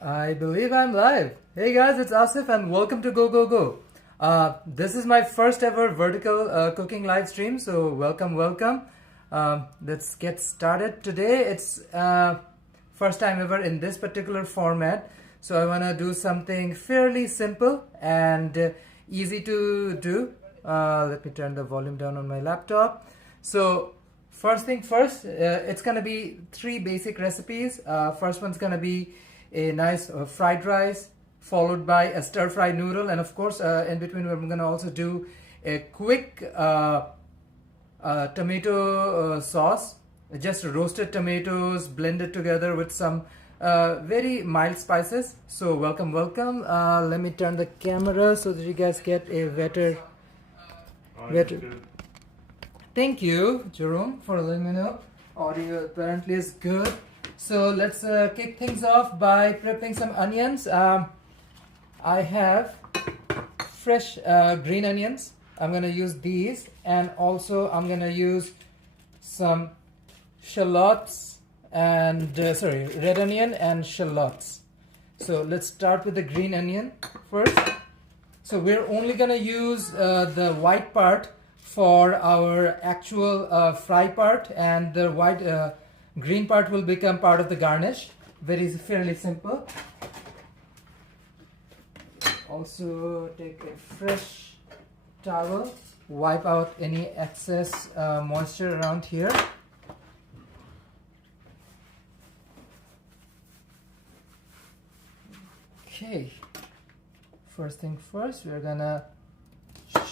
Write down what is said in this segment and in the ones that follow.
I believe I'm live. Hey guys, it's Asif and welcome to Go Go Go. This is my first ever vertical cooking live stream, so welcome. Let's get started. Today it's first time ever in this particular format, so I want to do something fairly simple and easy to do. Let me turn the volume down on my laptop. So first thing first, it's gonna be three basic recipes. First one's gonna be a nice fried rice, followed by a stir-fried noodle, and of course in between we're going to also do a quick tomato sauce, just roasted tomatoes blended together with some very mild spices. So welcome. Let me turn the camera so that you guys get a better. Thank you, Jerome, for letting me know. Audio apparently is good. So let's kick things off by prepping some onions. I have fresh green onions. I'm gonna use these, and also I'm gonna use some shallots and red onion and shallots. So let's start with the green onion first. So we're only gonna use the white part for our actual fry part, and the green part will become part of the garnish. Fairly simple. Also take a fresh towel, wipe out any excess moisture around here. Okay, first thing first, we're gonna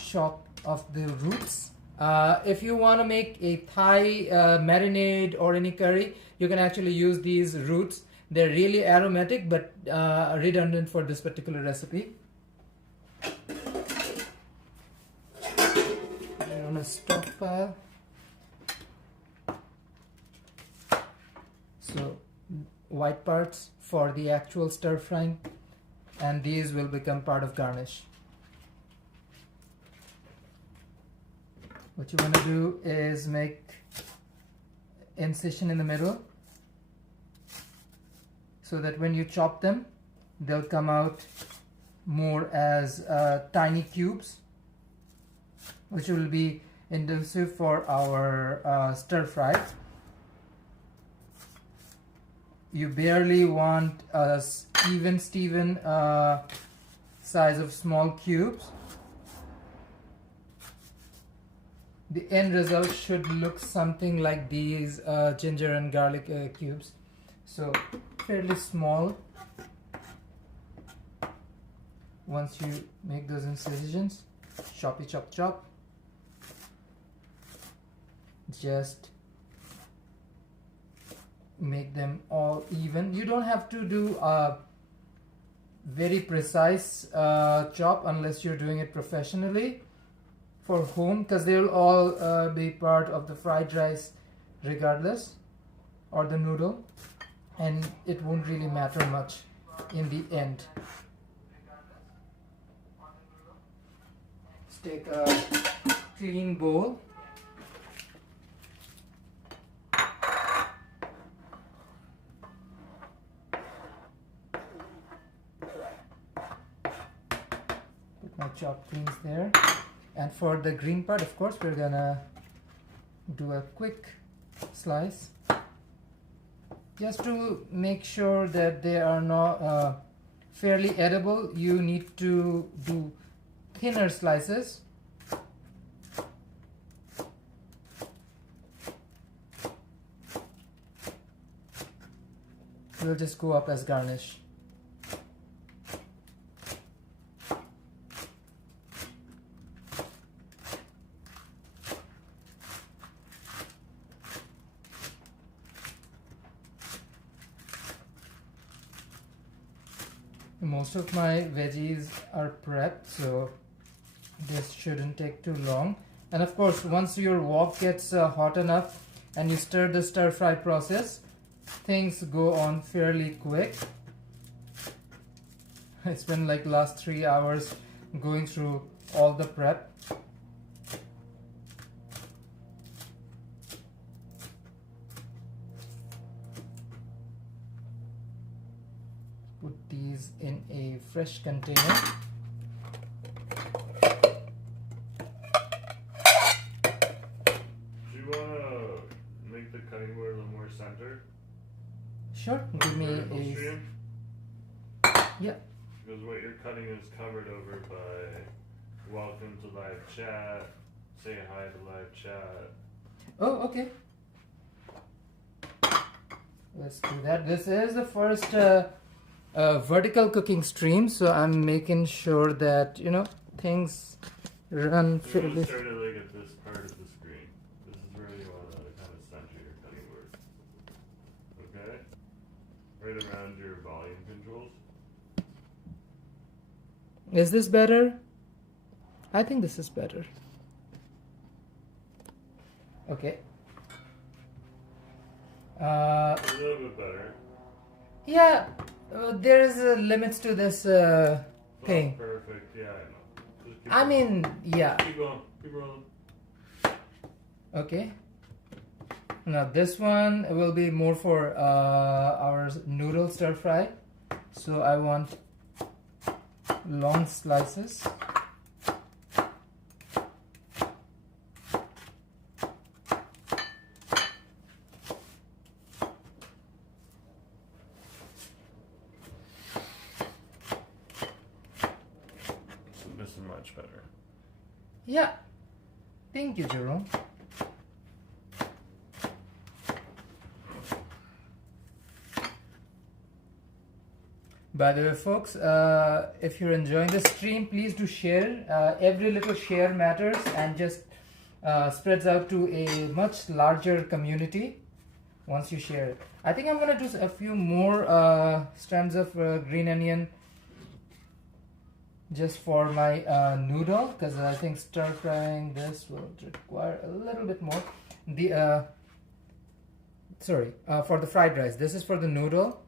chop off the roots. If you want to make a Thai marinade or any curry, you can actually use these roots. They're really aromatic but redundant for this particular recipe. They're on a stockpile. So white parts for the actual stir frying, and these will become part of garnish. What you want to do is make incision in the middle so that when you chop them, they'll come out more as tiny cubes, which will be conducive for our stir fry. You barely want a even size of small cubes. The end result should look something like these ginger and garlic cubes. So fairly small. Once you make those incisions, chop. Just make them all even. You don't have to do a very precise chop unless you're doing it professionally for home, because they'll all be part of the fried rice regardless, or the noodle, and it won't really matter much in the end. Let's take a clean bowl. Put my chopped greens there. And for the green part, of course, we're gonna do a quick slice, just to make sure that they are not fairly edible. You need to do thinner slices. We'll just go up as garnish. Most of my veggies are prepped, so this shouldn't take too long. And of course, once your wok gets hot enough and you stir the stir fry process, things go on fairly quick. It's been like last 3 hours going through all the prep. put these in a fresh container. Do you want to make the cutting board a little more centered? Sure, give me a stream? Yeah. Because what you're cutting is covered over by welcome to live chat, say hi to live chat. Oh, okay. Let's do that. This is the first vertical cooking stream, so I'm making sure that, you know, things run fairly. Start it like at this part of the screen. This is where you want to kind of center your cutting board. Okay? Right around your volume controls. Is this better? I think this is better. Okay. A little bit better. Yeah, there is limits to this thing. Perfect. Yeah, I know. I mean, yeah. Keep going. Keep rolling. Okay. Now this one will be more for our noodle stir fry. So I want long slices. This is much better. Yeah. Thank you, Jerome. By the way, folks, if you're enjoying the stream, please do share. Every little share matters and just spreads out to a much larger community once you share it. I think I'm going to do a few more strands of green onion just for my noodle, because I think stir frying this will require a little bit more. For the fried rice. This is for the noodle.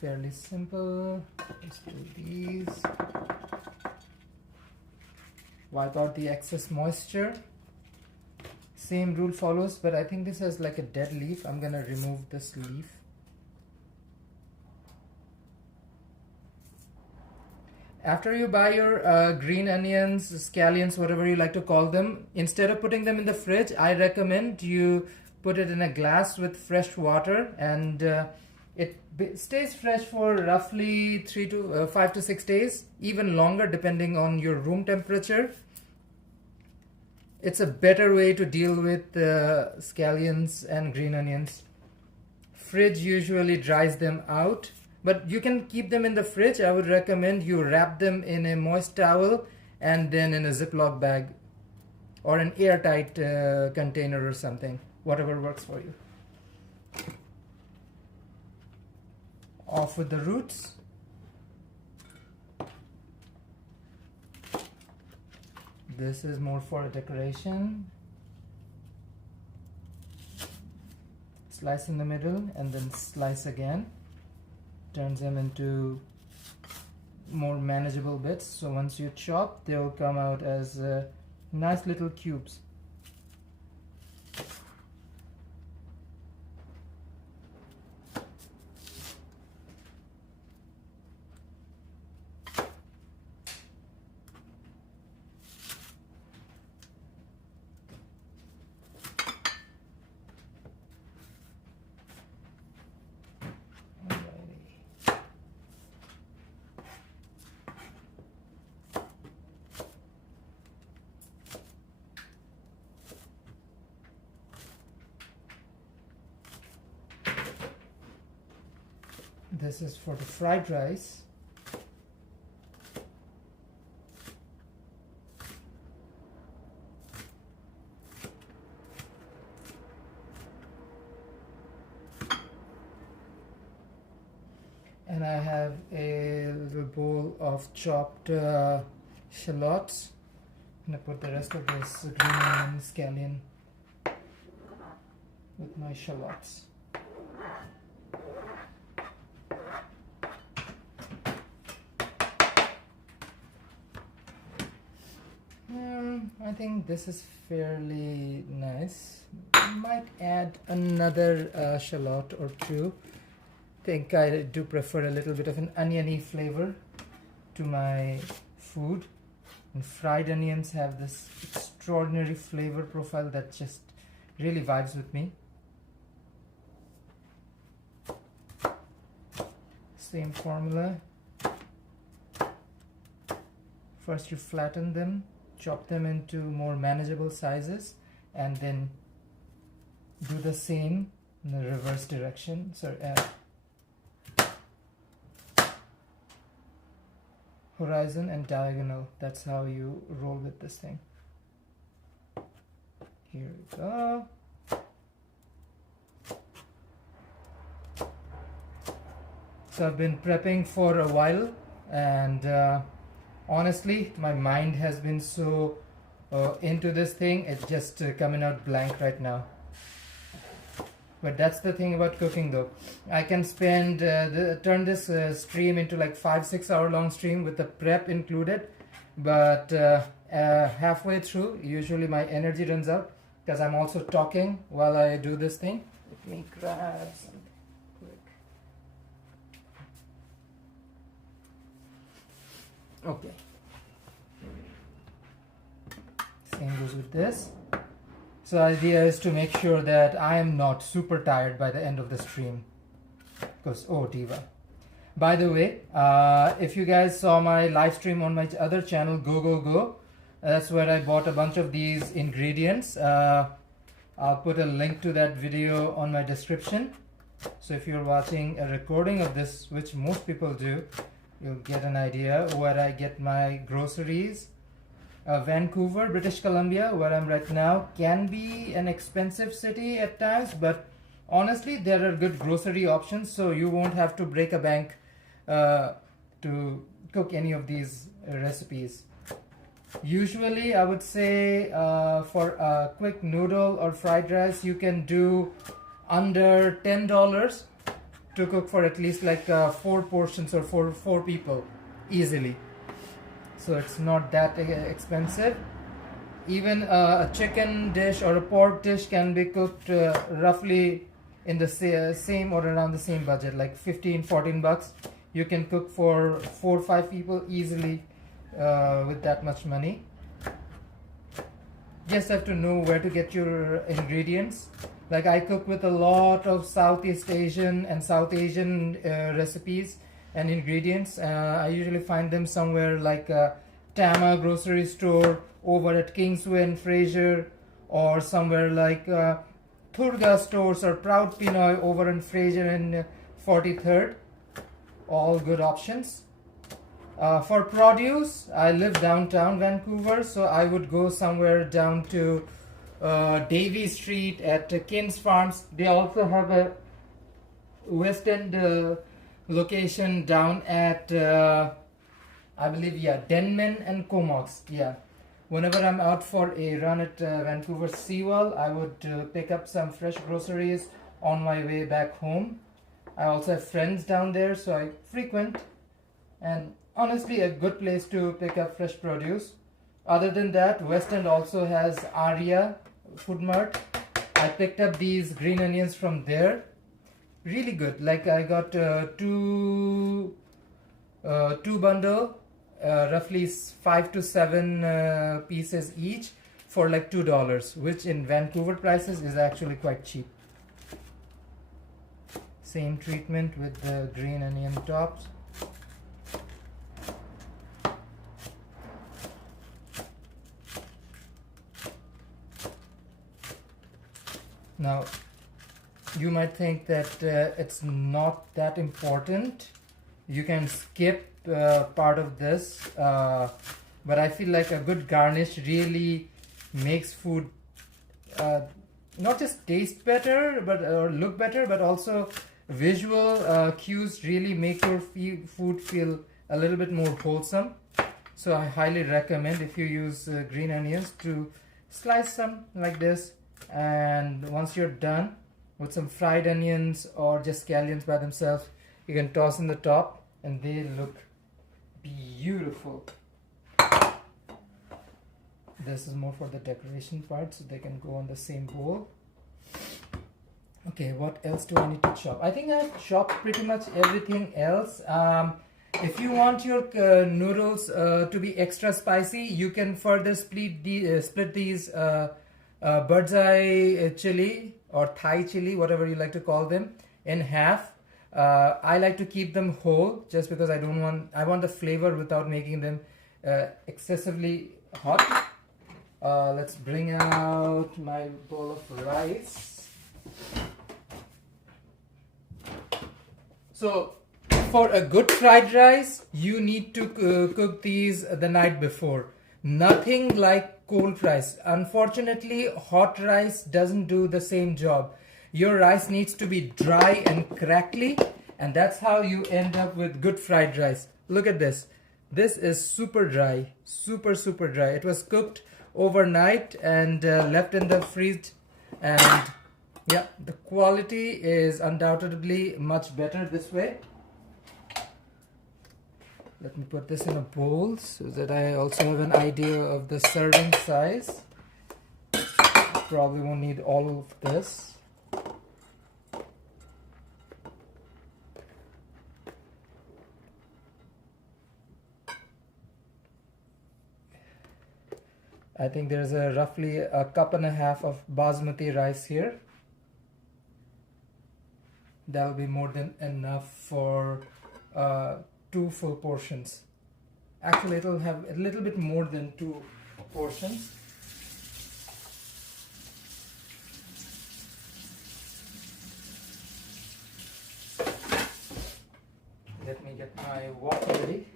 Fairly simple. Let's do these. Wipe out the excess moisture. Same rule follows, but I think this has like a dead leaf. I'm gonna remove this leaf. After you buy your green onions, scallions, whatever you like to call them, instead of putting them in the fridge, I recommend you put it in a glass with fresh water, and it stays fresh for roughly 5 to 6 days, even longer depending on your room temperature. It's a better way to deal with scallions and green onions. Fridge usually dries them out, but you can keep them in the fridge. I would recommend you wrap them in a moist towel and then in a Ziploc bag or an airtight container or something, whatever works for you. Off with the roots. This is more for a decoration. Slice in the middle and then slice again. Turns them into more manageable bits. So once you chop, they will come out as nice little cubes. This is for the fried rice. And I have a little bowl of chopped shallots. I'm going to put the rest of this green onion scallion with my shallots. I think this is fairly nice. might add another shallot or two. Think I do prefer a little bit of an oniony flavor to my food. And fried onions have this extraordinary flavor profile that just really vibes with me. Same formula. First you flatten them, chop them into more manageable sizes, and then do the same in the reverse direction. So horizon and diagonal. That's how you roll with this thing. Here we go. So I've been prepping for a while, and honestly my mind has been so into this thing, it's just coming out blank right now. But that's the thing about cooking though. I can spend, turn this stream into like 5-6 hour long stream with the prep included. But halfway through, usually my energy runs out because I'm also talking while I do this thing. Let me grab some quick. Okay. Same goes with this. So the idea is to make sure that I am not super tired by the end of the stream. Because, oh diva. By the way, if you guys saw my live stream on my other channel, Go, that's where I bought a bunch of these ingredients. I'll put a link to that video on my description. So if you're watching a recording of this, which most people do, you'll get an idea where I get my groceries. Vancouver, British Columbia, where I'm right now, can be an expensive city at times, but honestly there are good grocery options, so you won't have to break a bank to cook any of these recipes. Usually I would say for a quick noodle or fried rice you can do under $10 to cook for at least like 4 portions or for 4 people easily. So it's not that expensive. Even a chicken dish or a pork dish can be cooked roughly in the same or around the same budget, like 15-14 bucks. You can cook for 4 or 5 people easily with that much money. Just have to know where to get your ingredients. Like I cook with a lot of Southeast Asian and South Asian recipes and ingredients. I usually find them somewhere like Tama grocery store over at Kingsway and Fraser, or somewhere like Thurga stores or Proud Pinoy over in Fraser and 43rd. All good options. For produce, I live downtown Vancouver, so I would go somewhere down to Davie Street at Kins Farms. They also have a West End location down at I believe, yeah, Denman and Comox. Yeah, whenever I'm out for a run at Vancouver Seawall, I would pick up some fresh groceries on my way back home. I also have friends down there, so I frequent, and honestly a good place to pick up fresh produce. Other than that, West End also has Aria Food Mart. I picked up these green onions from there. Really good. Like I got two bundle, roughly 5 to 7 pieces each for like $2, which in Vancouver prices is actually quite cheap. Same treatment with the green onion tops. Now, you might think that it's not that important. You can skip part of this, but I feel like a good garnish really makes food not just taste better, but or look better, but also visual cues really make your food feel a little bit more wholesome. So I highly recommend, if you use green onions, to slice some like this, and once you're done with some fried onions or just scallions by themselves, you can toss in the top and they look beautiful. This is more for the decoration part, so they can go on the same bowl. Okay, what else do I need to chop? I think I've chopped pretty much everything else. If you want your noodles to be extra spicy, you can further split these bird's eye chili or Thai chili, whatever you like to call them, in half. I like to keep them whole just because I want the flavor without making them excessively hot. Let's bring out my bowl of rice. So for a good fried rice, you need to cook these the night before. Nothing like cold rice. Unfortunately, hot rice doesn't do the same job. Your rice needs to be dry and crackly, and that's how you end up with good fried rice. Look at this. This is super dry, super dry. It was cooked overnight and left in the fridge, and yeah, the quality is undoubtedly much better this way. Let me put this in a bowl so that I also have an idea of the serving size. Probably won't need all of this. I think there's roughly a cup and a half of basmati rice here. That will be more than enough for 2 full portions. Actually, it will have a little bit more than 2 portions. Let me get my wok ready.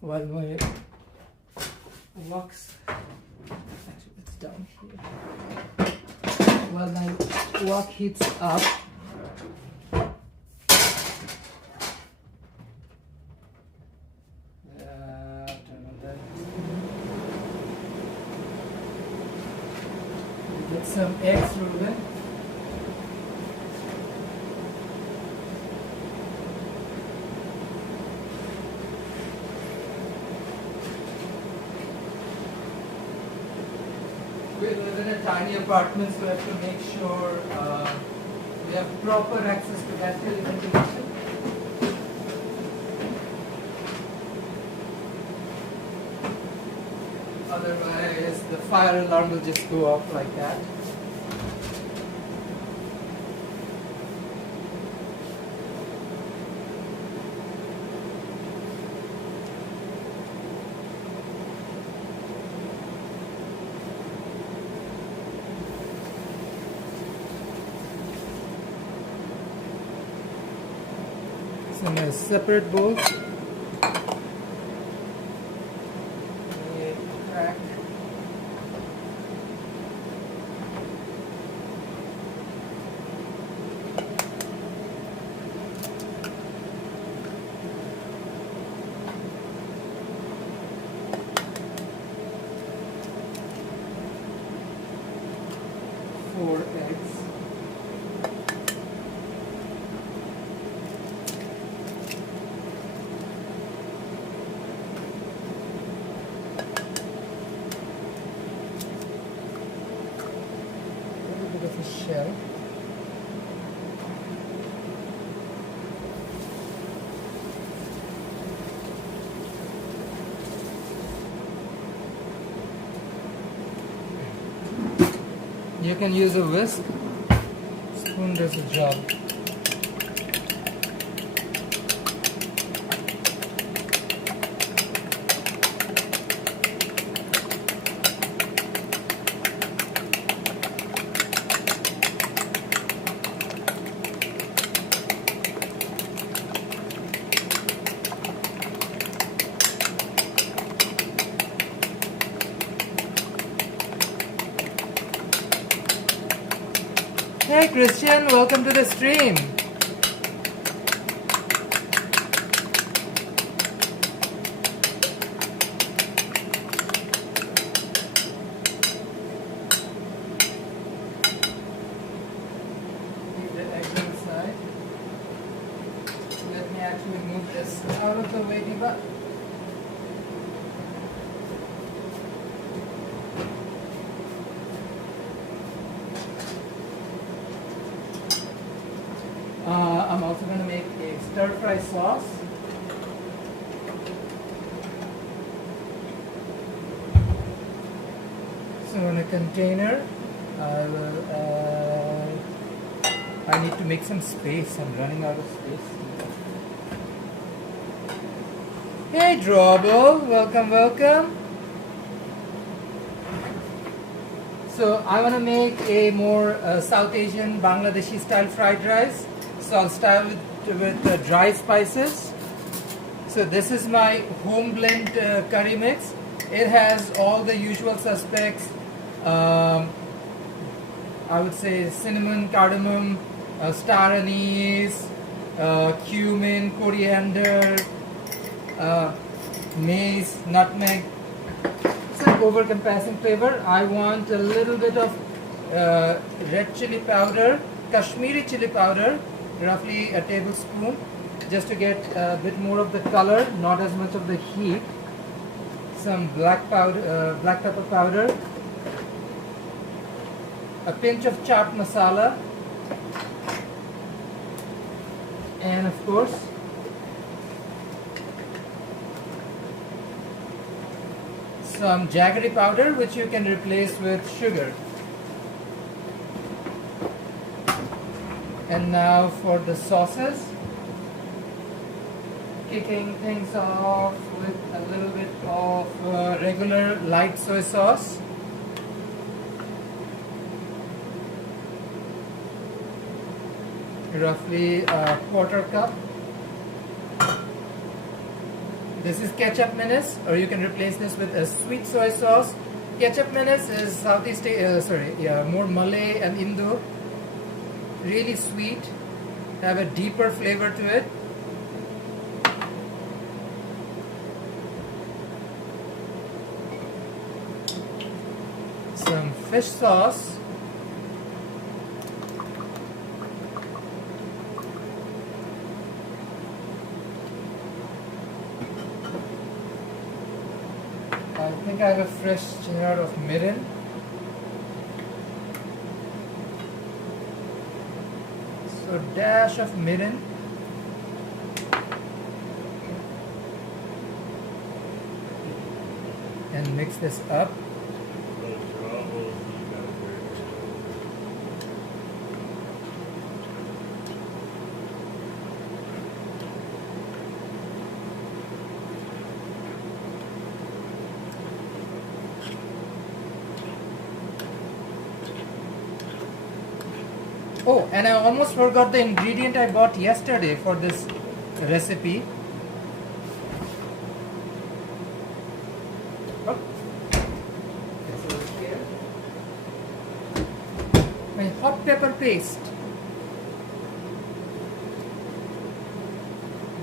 While my wok's actually it's down here. While my wok heats up, turn on that. Get some eggs rolled in. We live in a tiny apartment, so we have to make sure we have proper access to that ventilation. Otherwise, the fire alarm will just go off like that. In a separate bowl. Crack. Four eggs. Shell. You can use a whisk. Spoon does the job. Hey Christian, welcome to the stream. Leave the eggs inside. Let me actually move this out of the way, Diva. stir fry sauce. So in a container, I will add, I need to make some space. I'm running out of space. Hey Drawable, welcome, welcome. So I want to make a more South Asian Bangladeshi style fried rice. So I'll start with dry spices. So this is my home blend curry mix. It has all the usual suspects. I would say cinnamon, cardamom, star anise, cumin, coriander, mace, nutmeg. It's like over-compassing flavor. I want a little bit of red chili powder, Kashmiri chili powder, roughly a tablespoon, just to get a bit more of the color, not as much of the heat. Some black pepper powder, a pinch of chaat masala, and of course some jaggery powder, which you can replace with sugar. And now for the sauces, kicking things off with a little bit of regular light soy sauce. Roughly a quarter cup. This is Ketchup Menace, or you can replace this with a sweet soy sauce. Ketchup Menace is Southeast, more Malay and Indo. Really sweet, have a deeper flavor to it. Some fish sauce. I think I have a fresh jar of Mirin. So dash of Mirin. And mix this up. Oh, and I almost forgot the ingredient I bought yesterday for this recipe. Oh. It's over here. My hot pepper paste.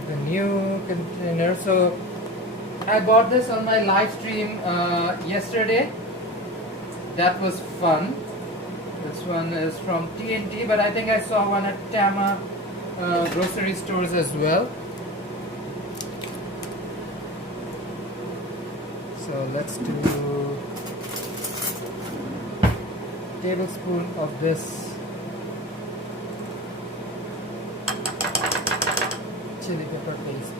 The new container. So I bought this on my live stream yesterday. That was fun. This one is from TNT, but I think I saw one at Tama grocery stores as well. So let's do a tablespoon of this chili pepper paste.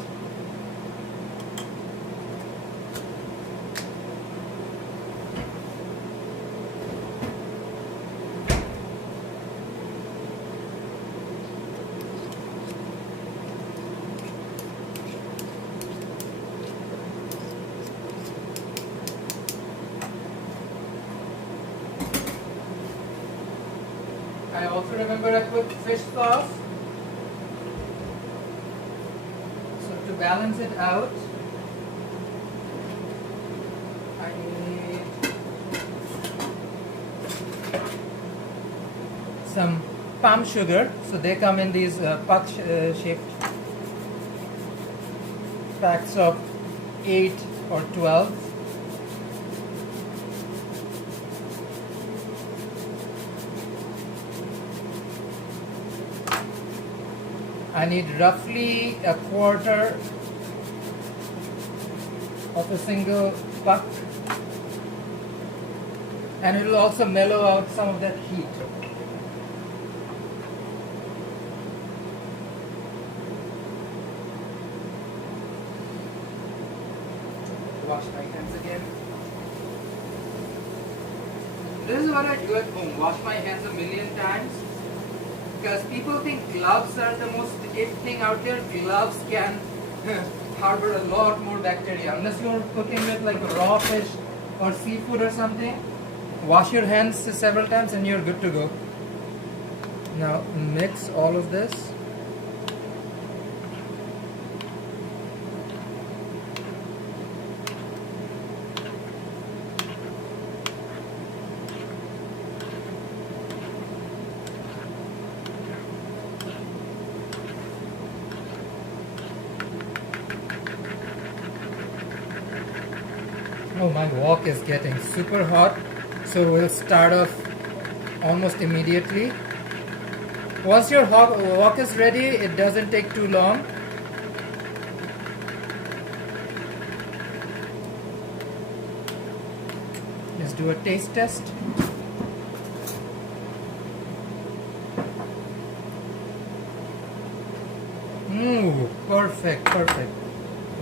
I also remember I put fish sauce. So to balance it out, I need some palm sugar. So they come in these puck shaped packs of 8 or 12. I need roughly a quarter of a single puck, and it will also mellow out some of that heat. wash my hands again. This is what I do at home. Wash my hands a million times. Because people think gloves are the most it thing out there. Gloves can harbor a lot more bacteria. Unless you're cooking with like raw fish or seafood or something. Wash your hands several times and you're good to go. Now mix all of this. Oh, my wok is getting super hot, so we'll start off almost immediately. Once your wok is ready, it doesn't take too long. Let's do a taste test. Mmm, perfect, perfect.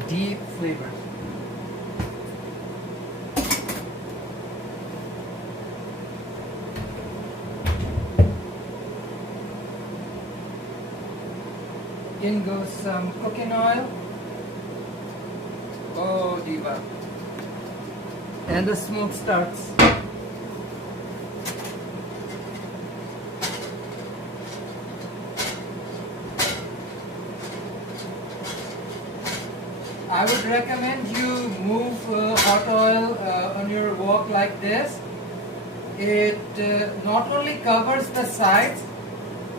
Deep flavors. In goes some cooking oil. Oh, diva. And the smoke starts. I would recommend you move hot oil on your wok like this. It not only covers the sides,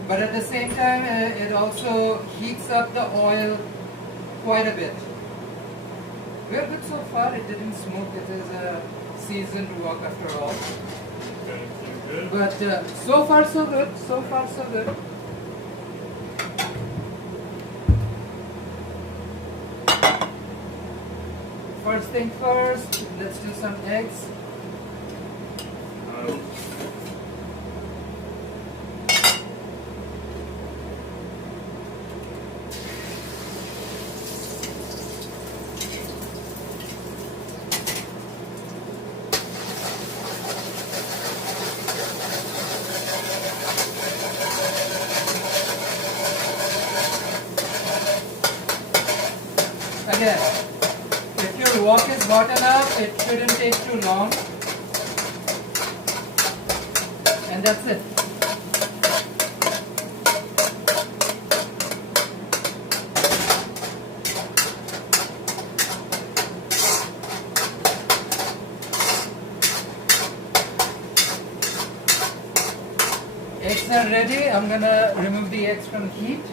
but at the same time it also heats up the oil quite a bit. We're good so far. It didn't smoke. It is a seasoned wok after all. Okay, good. But so far so good. So far so good. First thing first, let's do some eggs. Again, if your wok is hot enough, it shouldn't take too long. And that's it. Eggs are ready. I'm gonna remove the eggs from heat.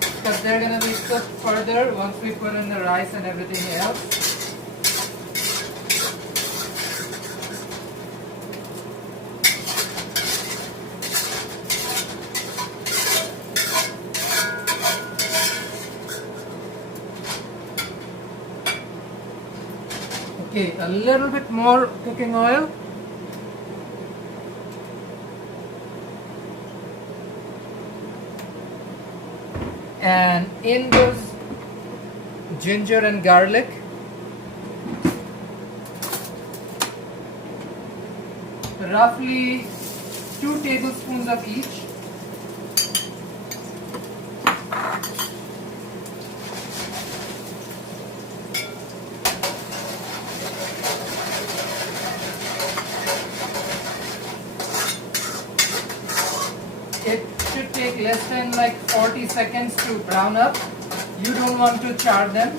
Because they're going to be cooked further once we put in the rice and everything else. Okay, a little bit more cooking oil. And in goes ginger and garlic. Roughly 2 tablespoons of each. It should take less than like 40 seconds to brown up. You don't want to char them.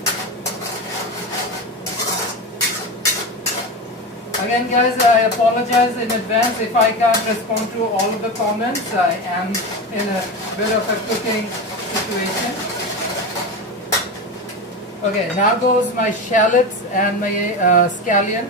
Again guys, I apologize in advance if I can't respond to all of the comments. I am in a bit of a cooking situation. Okay, now goes my shallots and my scallion.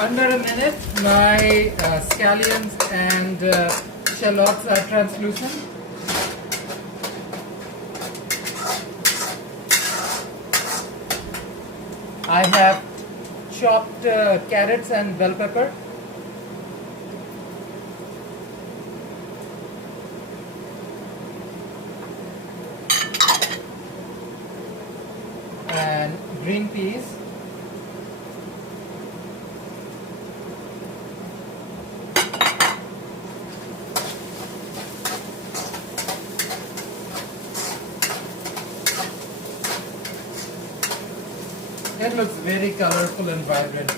under a minute, my scallions and shallots are translucent. I have chopped carrots and bell pepper. And green peas. It looks very colorful and vibrant.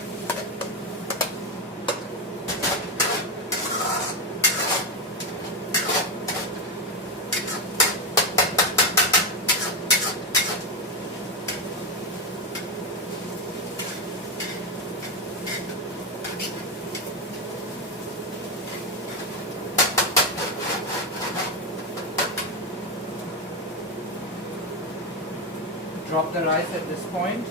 Drop the rice at this point.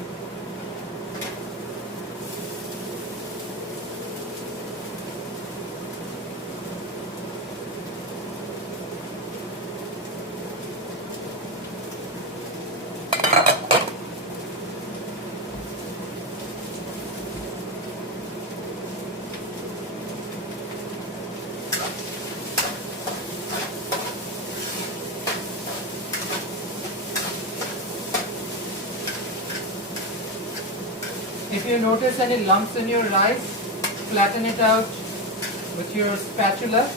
If you notice any lumps in your rice, flatten it out with your spatula.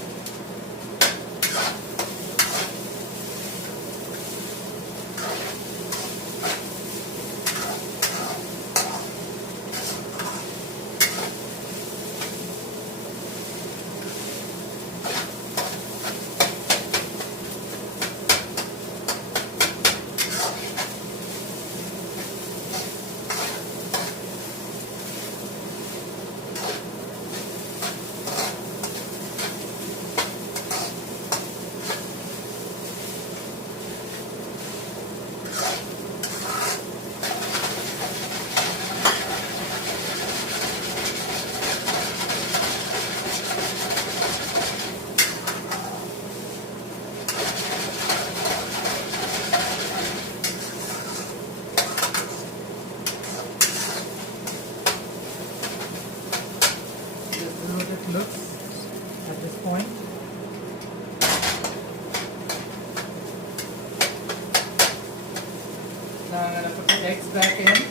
Looks at this point. Now I'm going to put the eggs back in.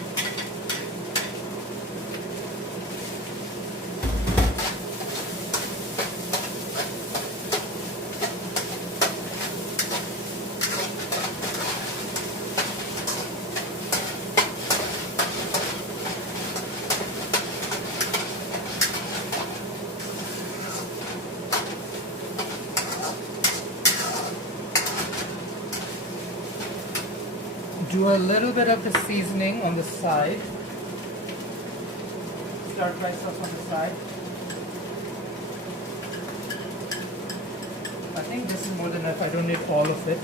Do a little bit of the seasoning on the side. Start rice sauce on the side. I think this is more than enough. I don't need all of it.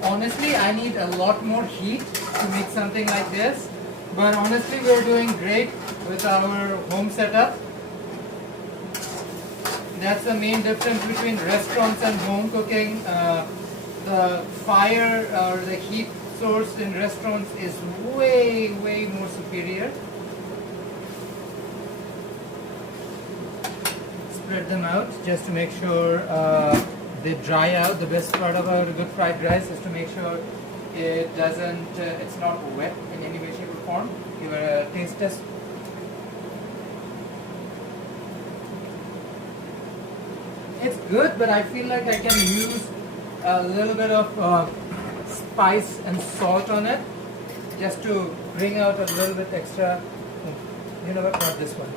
Honestly, I need a lot more heat to make something like this, but honestly we're doing great with our home setup. That's the main difference between restaurants and home cooking. The fire or the heat source in restaurants is way more superior. Spread them out just to make sure they dry out. The best part about a good fried rice is to make sure it doesn't, it's not wet in any way, shape or form. Give it a taste test It's good, but I feel like I can use a little bit of spice and salt on it just to bring out a little bit extra. You know what? Not this one.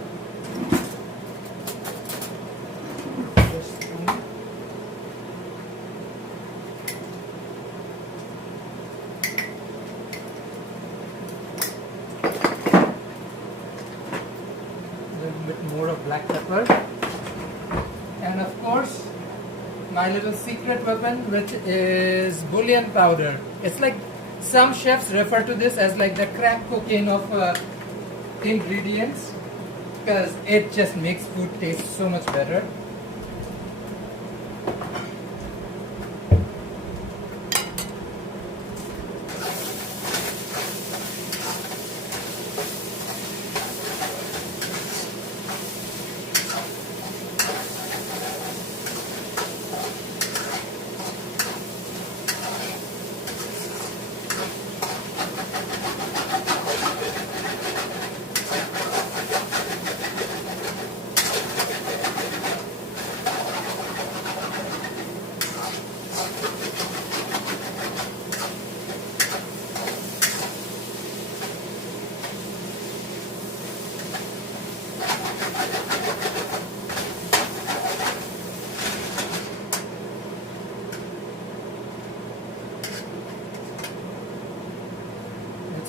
This one. A little bit more of black pepper. And of course, my little secret weapon, which is Bullion Powder. It's like some chefs refer to this as like the crack cocaine of ingredients, because it just makes food taste so much better.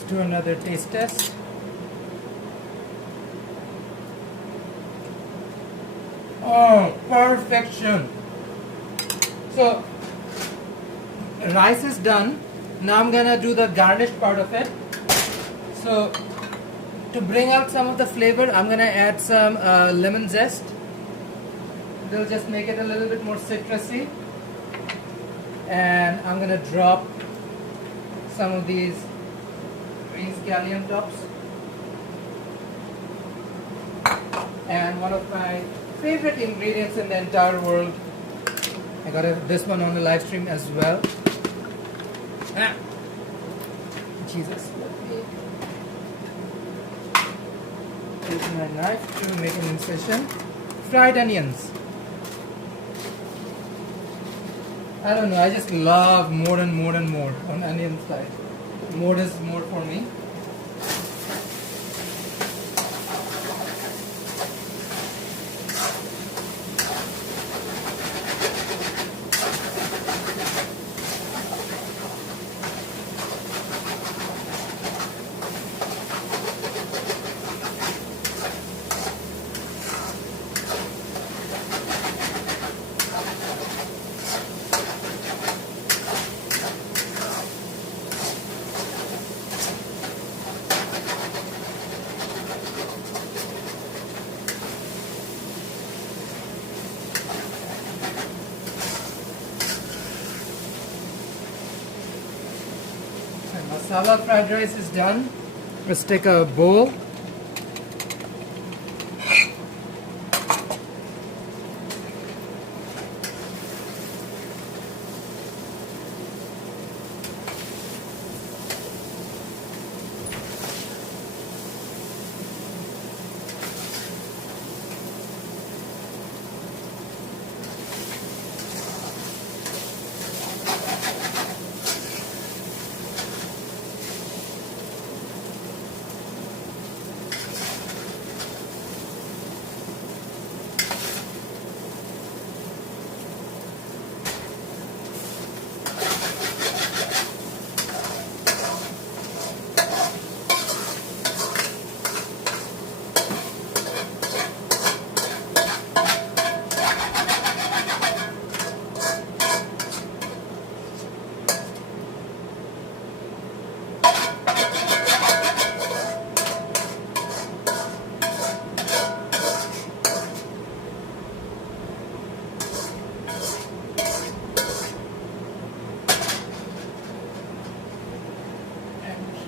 Do another taste test. Oh, perfection. So rice is done. Now I'm gonna do the garnish part of it. So to bring out some of the flavor, I'm gonna add some lemon zest. It'll just make it a little bit more citrusy. And I'm gonna drop some of these green scallion tops. And one of my favorite ingredients in the entire world. I got this one on the live stream as well. Ah. Jesus. Use my knife to make an incision. Fried onions. I don't know, I just love more and more and more on onion side. More is more for me. Masala fried rice is done. Let's take a bowl.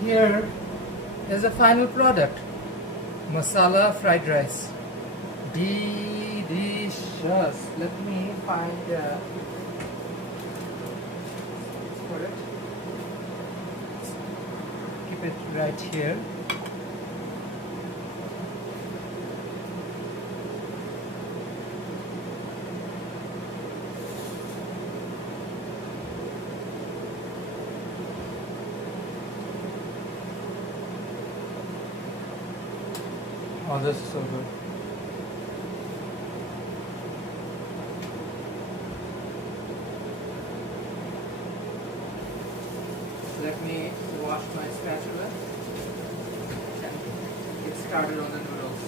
Here is the final product, Masala Fried Rice. Delicious. Let me find for it. Keep it right here. Oh, this is so good. Let me wash my spatula and get started on the noodles.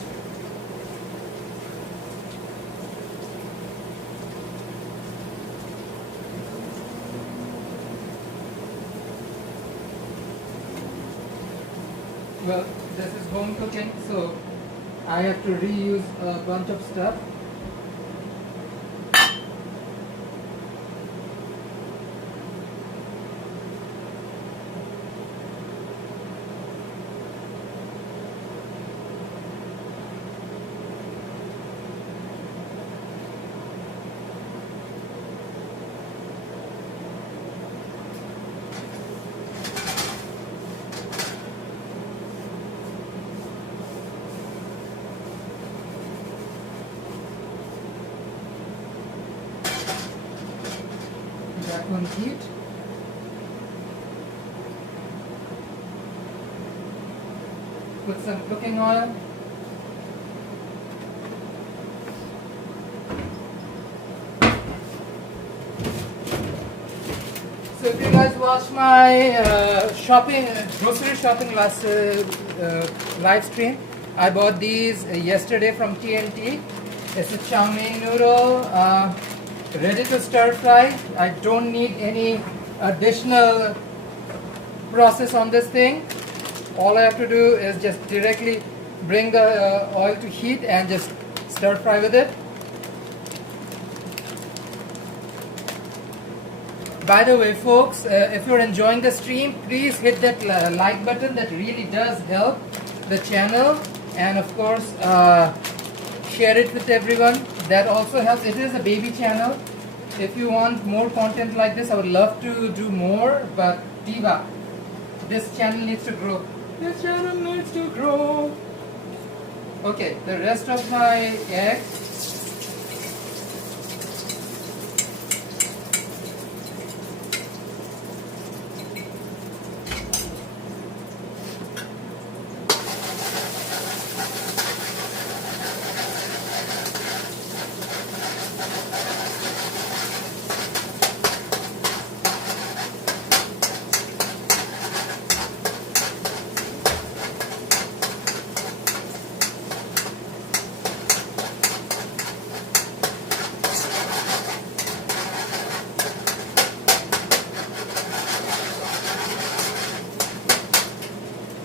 Well, this is home cooking, so I have to reuse a bunch of stuff. That one heat. Put some cooking oil. So if you guys watched my grocery shopping last live stream, I bought these yesterday from TNT. It's a chow mein noodle. Ready to stir fry. I don't need any additional process on this thing. All I have to do is just directly bring the oil to heat and just stir fry with it. By the way, folks, if you're enjoying the stream, please hit that like button. That really does help the channel, and of course share it with everyone. That also helps. It is a baby channel. If you want more content like this, I would love to do more, but Diva, this channel needs to grow. This channel needs to grow. Okay, the rest of my eggs.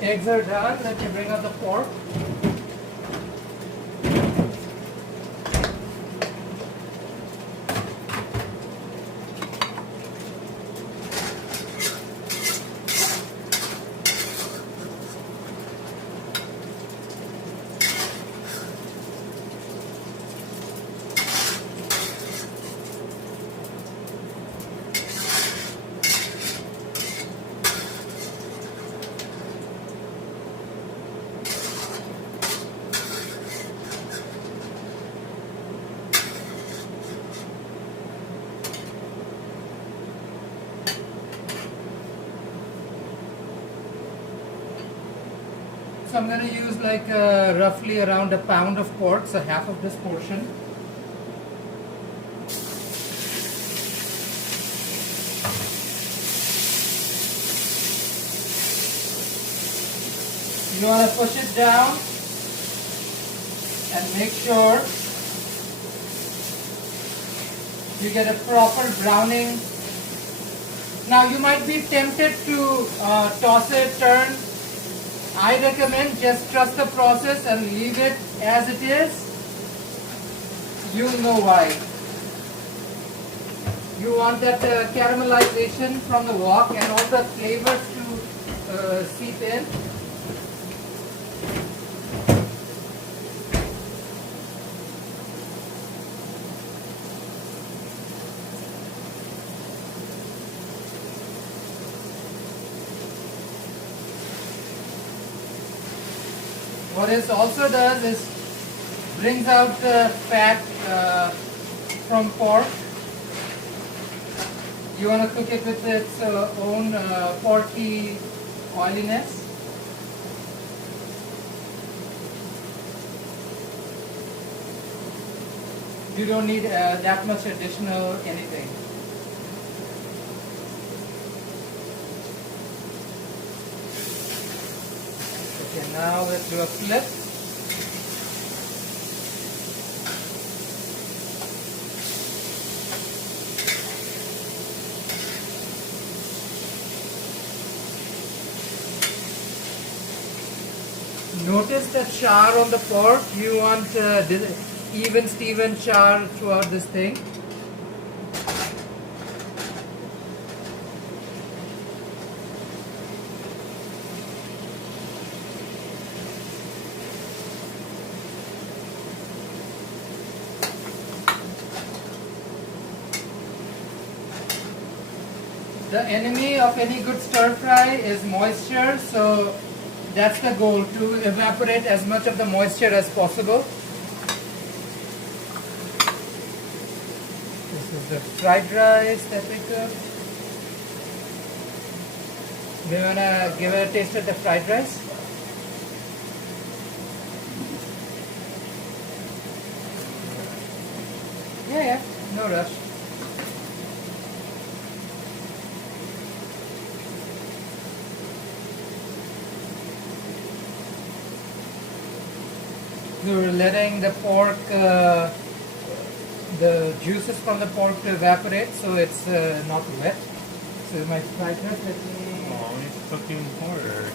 Eggs are done. Let me bring out the pork. So I'm going to use like roughly around a pound of pork, so half of this portion. You want to push it down and make sure you get a proper browning. Now you might be tempted to toss it, turn. I recommend just trust the process and leave it as it is. You'll know why. You want that caramelization from the wok and all the flavors to seep in. What it also does is brings out the fat from pork. You want to cook it with its own porky oiliness. You don't need that much additional anything. Okay, now let's do a flip. Notice the char on the pork. You want even Steven char throughout this thing. The enemy of any good stir fry is moisture, so that's the goal, to evaporate as much of the moisture as possible. This is the fried rice that we cooked. We wanna give it a taste of the fried rice. Yeah, no rush. We're letting the pork, the juices from the pork to evaporate, so it's not wet. So my fried rice, let me... Oh, he's cooking harder.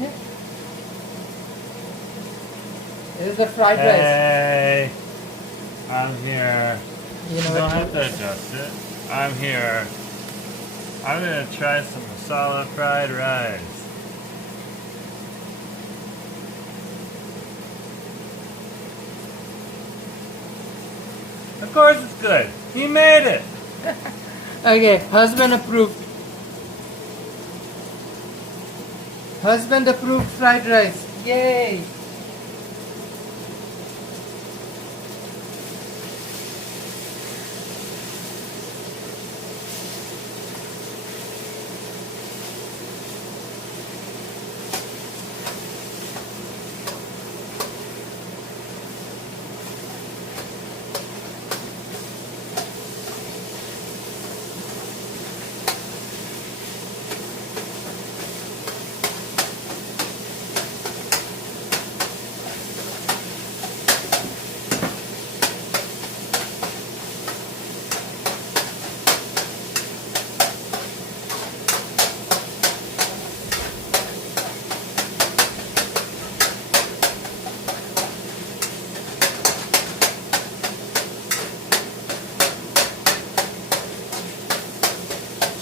Yeah. This is the fried rice. Hey, I'm here. You know don't what? have to adjust it. I'm here. I'm gonna try some masala fried rice. Of course it's good. He made it. Okay, husband approved. Husband approved fried rice. Yay!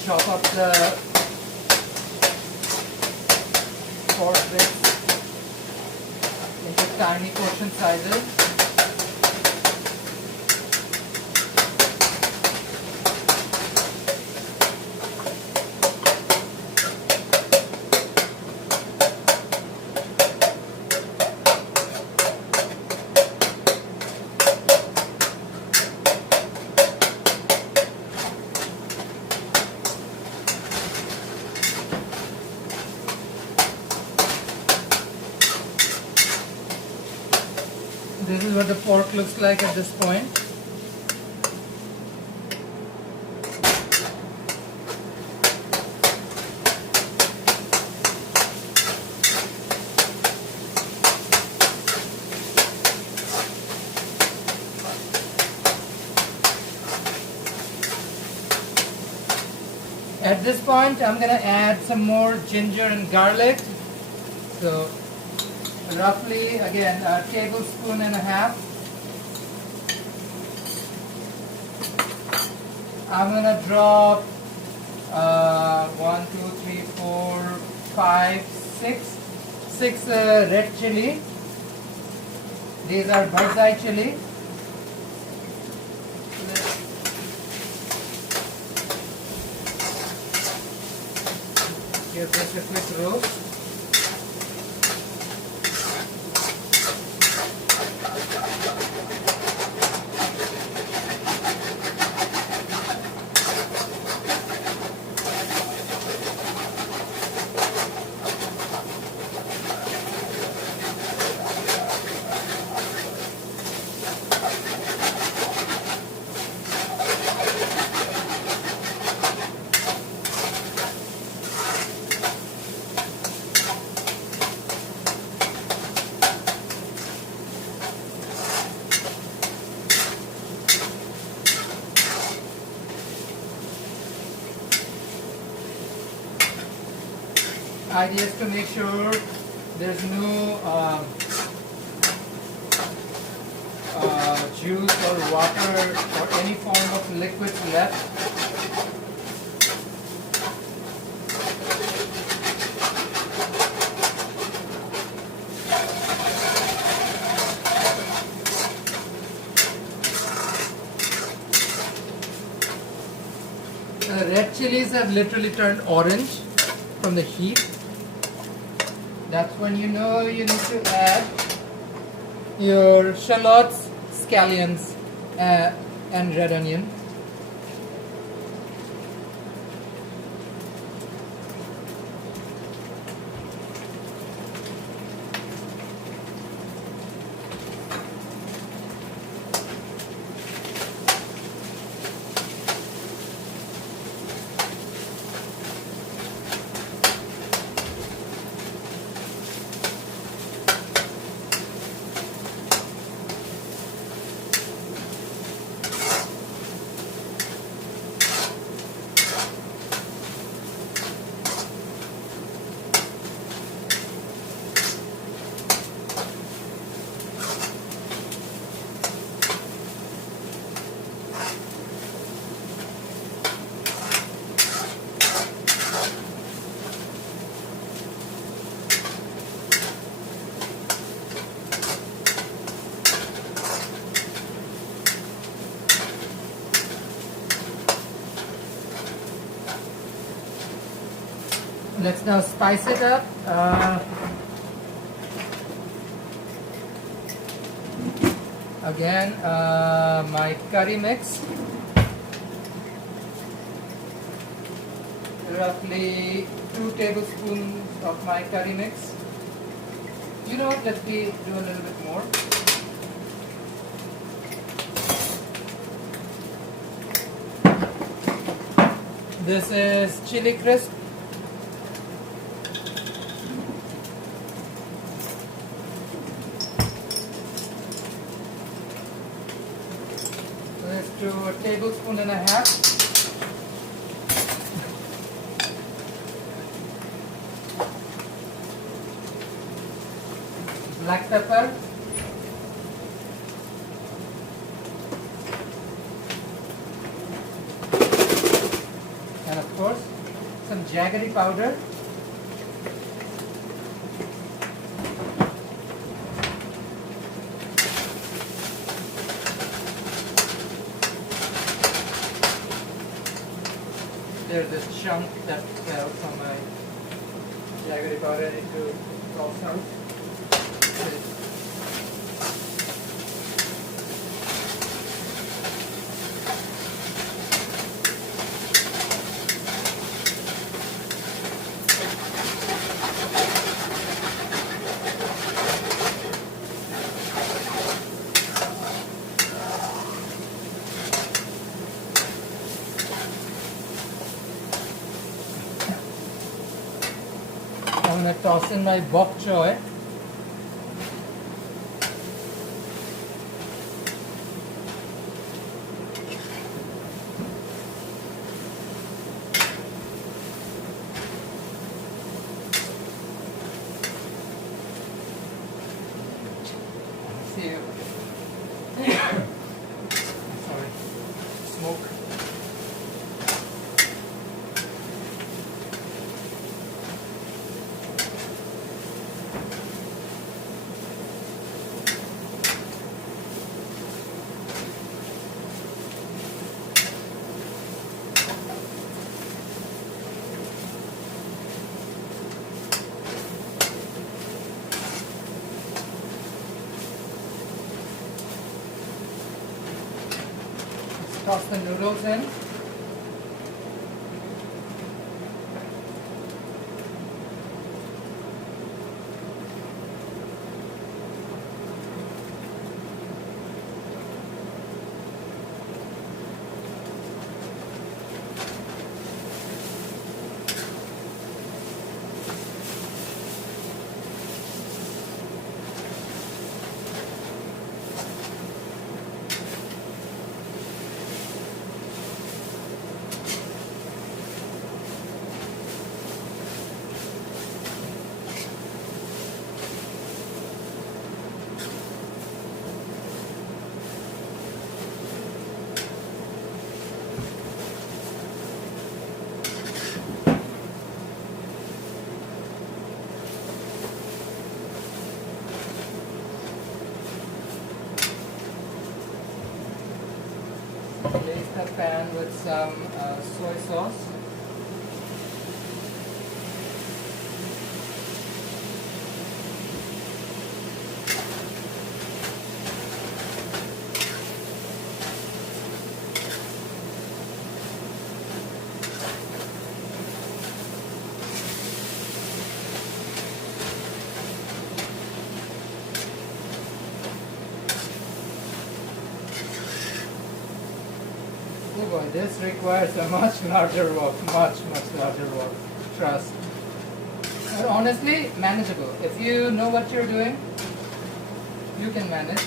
Chop up the pork bits into tiny portion sizes. This is what the pork looks like at this point. At this point, I'm going to add some more ginger and garlic. So roughly, again, a tablespoon and a half. I'm gonna drop 1, 2, 3, 4, 5, 6 red chili. These are bird's eye chili. Give this a quick roast. idea is to make sure there's no juice or water or any form of liquid left. Red chilies have literally turned orange from the heat. That's when you know you need to add your shallots, scallions, and red onion. Let's now spice it up. Again, my curry mix. Roughly 2 tablespoons of my curry mix. You know what, let me do a little bit more. This is chili crisp. To a tablespoon and a half. Black pepper. And of course, some jaggery powder. There's this chunk that fell from my jaggery powder. I need to toss out. I'm going to toss in my bok choy. Sorry, smoke. Toss the noodles in. Place the pan with some soy sauce. Oh boy, this requires a much larger wok, much larger wok, trust. But honestly, manageable. If you know what you're doing, you can manage.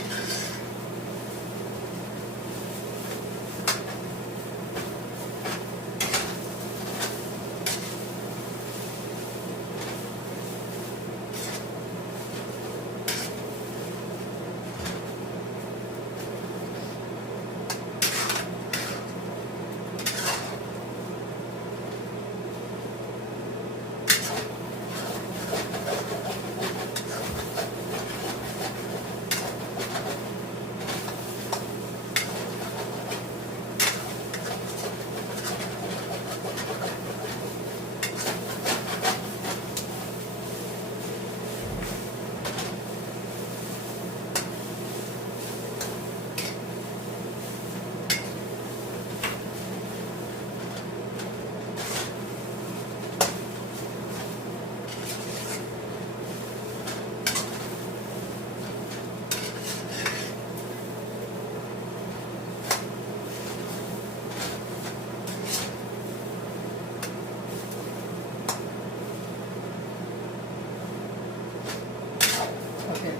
Okay.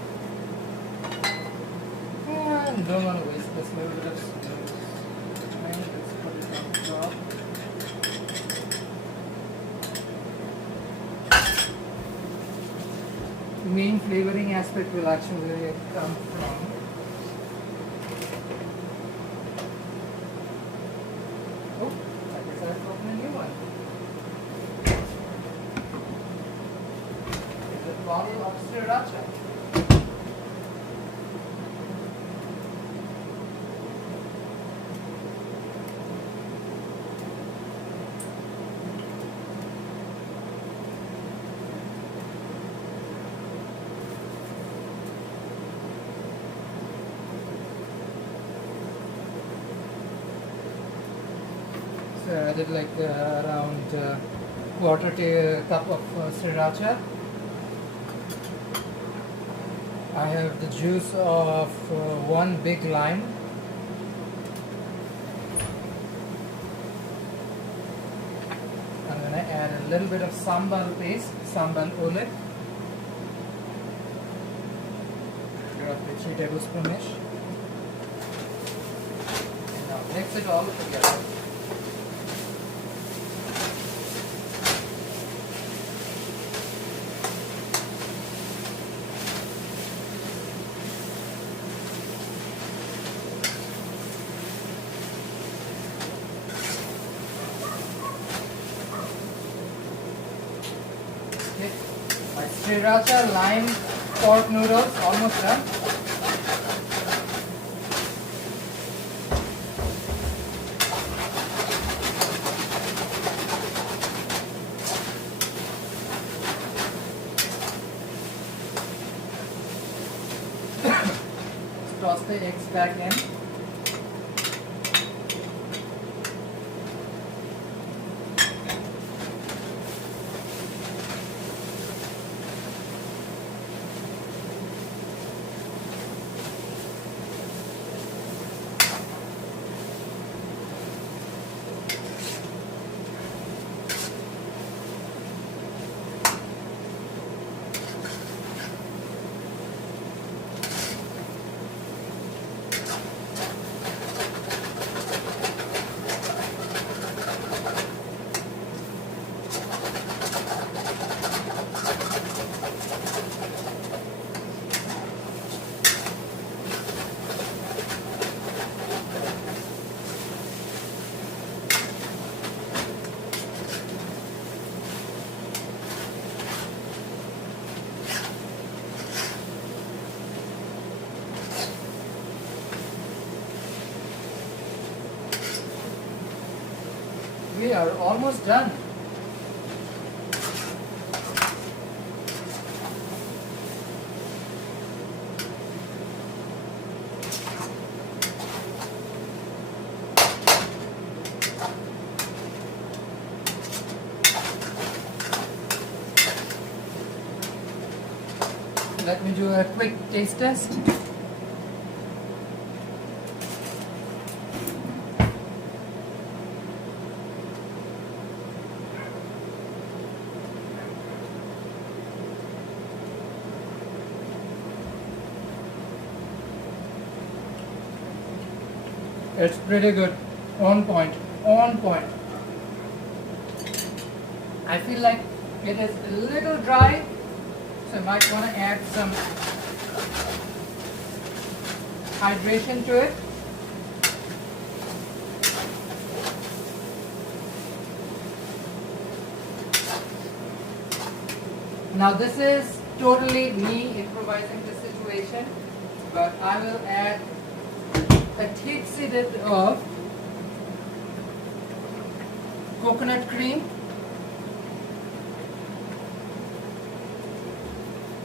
And don't want to waste this little bit of space. Let's put it on top. The main flavoring aspect will actually come from I guess I have to open a new one. It's a bottle of Sriracha. So I did like around quarter cup of Sriracha. I have the juice of one big lime. I'm going to add a little bit of sambal paste, sambal olive. Roughly 3 tablespoons. Now mix it all together. My Sriracha lime pork noodles almost done. Toss the eggs back in. we are almost done. Let me do a quick taste test. It's pretty good. On point. On point. I feel like it is a little dry, so I might want to add some hydration to it. Now this is totally me improvising the situation, but I will add a teensy bit of coconut cream,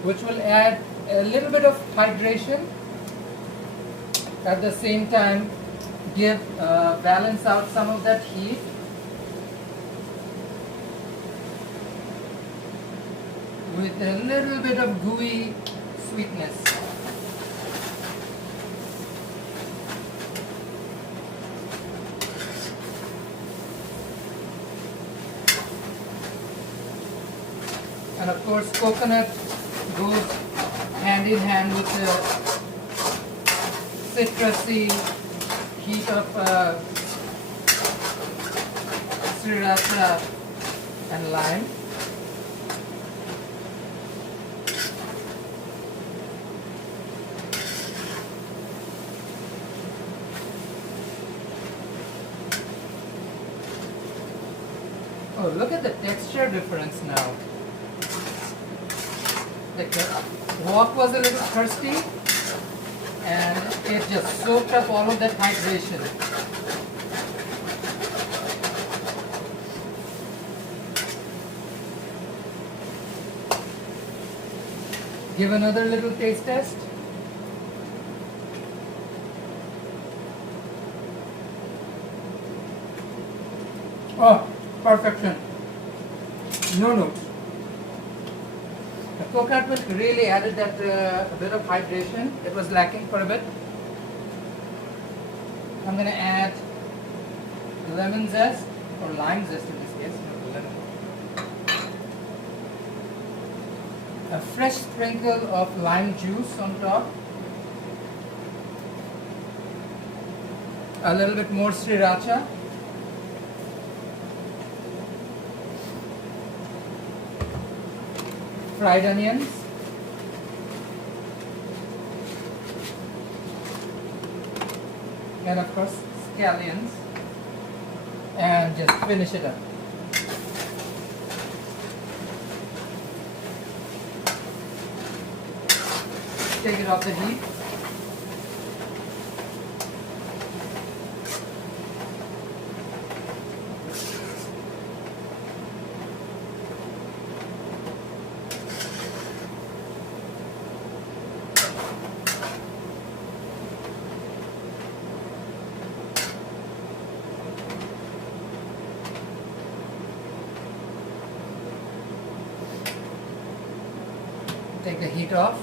which will add a little bit of hydration, at the same time give balance out some of that heat. With a little bit of gooey sweetness. And of course, coconut goes hand in hand with the citrusy heat of sriracha and lime. Oh, look at the texture difference now. Like the wok was a little thirsty and it just soaked up all of that hydration. Give another little taste test. Oh, perfection. No notes. The coconut milk really added that a bit of hydration. It was lacking for a bit. I'm going to add lemon zest, or lime zest in this case, not lemon. A fresh sprinkle of lime juice on top. A little bit more sriracha. Fried onions, and of course scallions, and just finish it up. Take it off the heat. Take the heat off.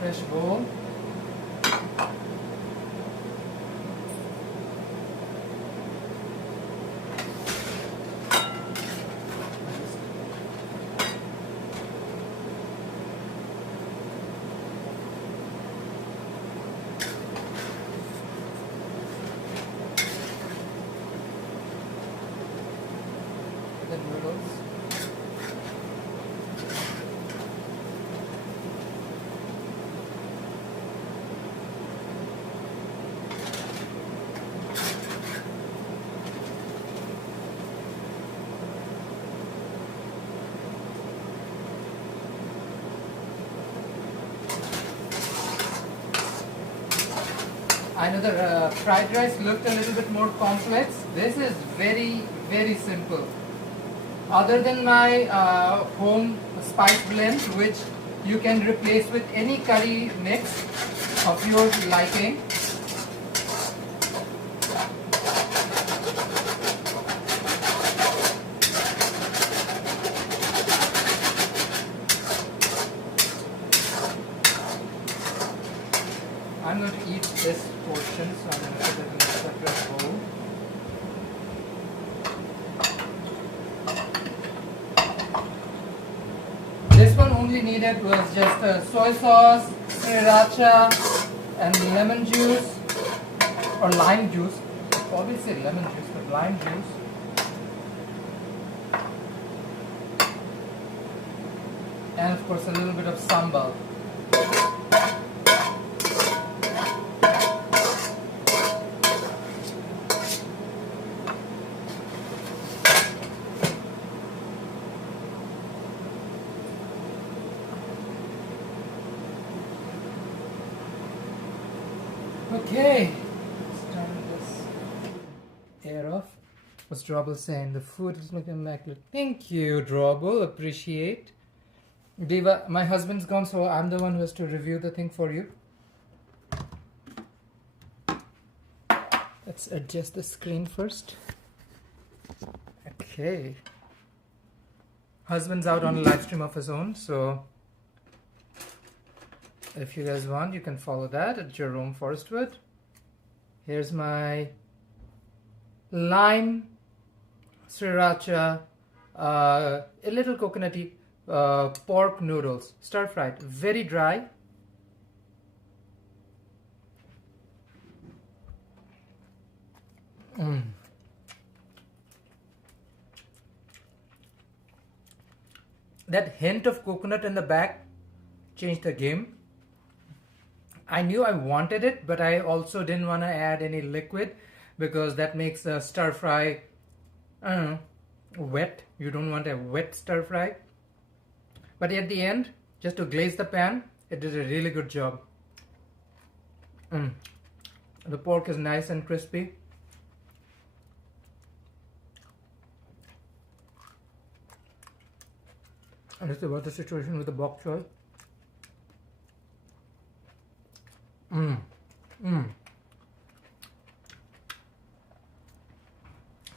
Fresh bowl. The noodles. I know the fried rice looked a little bit more complex. This is very, very simple. Other than my home spice blend, which you can replace with any curry mix of your liking. I'm going to eat this portion, so I'm going to put it in a separate bowl. This one only needed was just soy sauce, sriracha, and lemon juice, or lime juice. I always say lemon juice, but lime juice. And of course a little bit of sambal. Okay, let's turn this air off. What's Drobble saying? The food is looking immaculate. Thank you, Drobble. Appreciate. Diva, my husband's gone, so I'm the one who has to review the thing for you. Let's adjust the screen first. Okay. Husband's out on a live stream of his own, so if you guys want, you can follow that at Jerome Forestwood. Here's my lime, sriracha, a little coconutty pork noodles, stir fried, very dry. That hint of coconut in the back changed the game. I knew I wanted it, but I also didn't want to add any liquid because that makes a stir fry, I don't know, wet. You don't want a wet stir fry. But at the end, just to glaze the pan, it did a really good job. The pork is nice and crispy. And this is about the situation with the bok choy.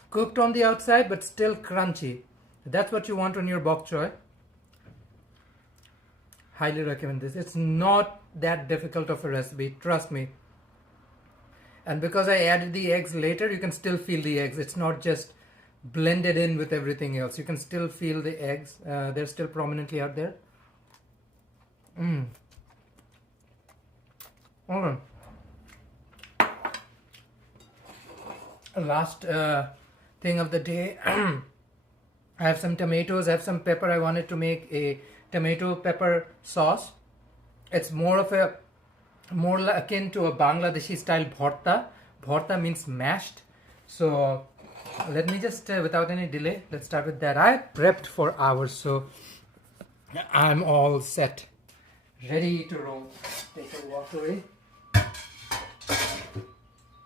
Cooked on the outside but still crunchy. That's what you want on your bok choy. Highly recommend this. It's not that difficult of a recipe, trust me. And because I added the eggs later, you can still feel the eggs. It's not just blended in with everything else. You can still feel the eggs. They're still prominently out there. Okay. Last thing of the day. I have some tomatoes, I have some pepper. I wanted to make a tomato pepper sauce. It's more akin to a Bangladeshi-style bhorta. Bhorta means mashed. So let me just, without any delay, let's start with that. I prepped for hours, so I'm all set, ready to roll. Take a walk away.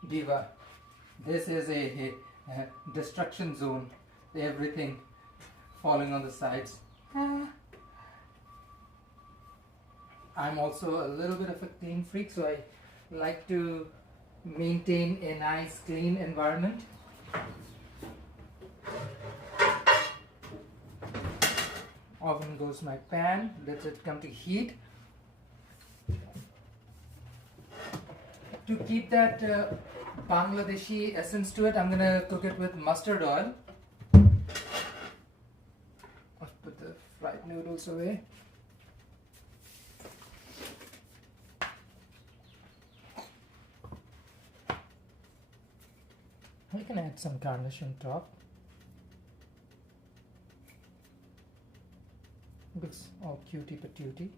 Diva, this is a destruction zone. Everything falling on the sides. I'm also a little bit of a clean freak, so I like to maintain a nice clean environment. Oven goes my pan, let it come to heat. To keep that Bangladeshi essence to it, I'm gonna cook it with mustard oil. I'll put the fried noodles away. We can add some garnish on top. Looks all cutie patootie.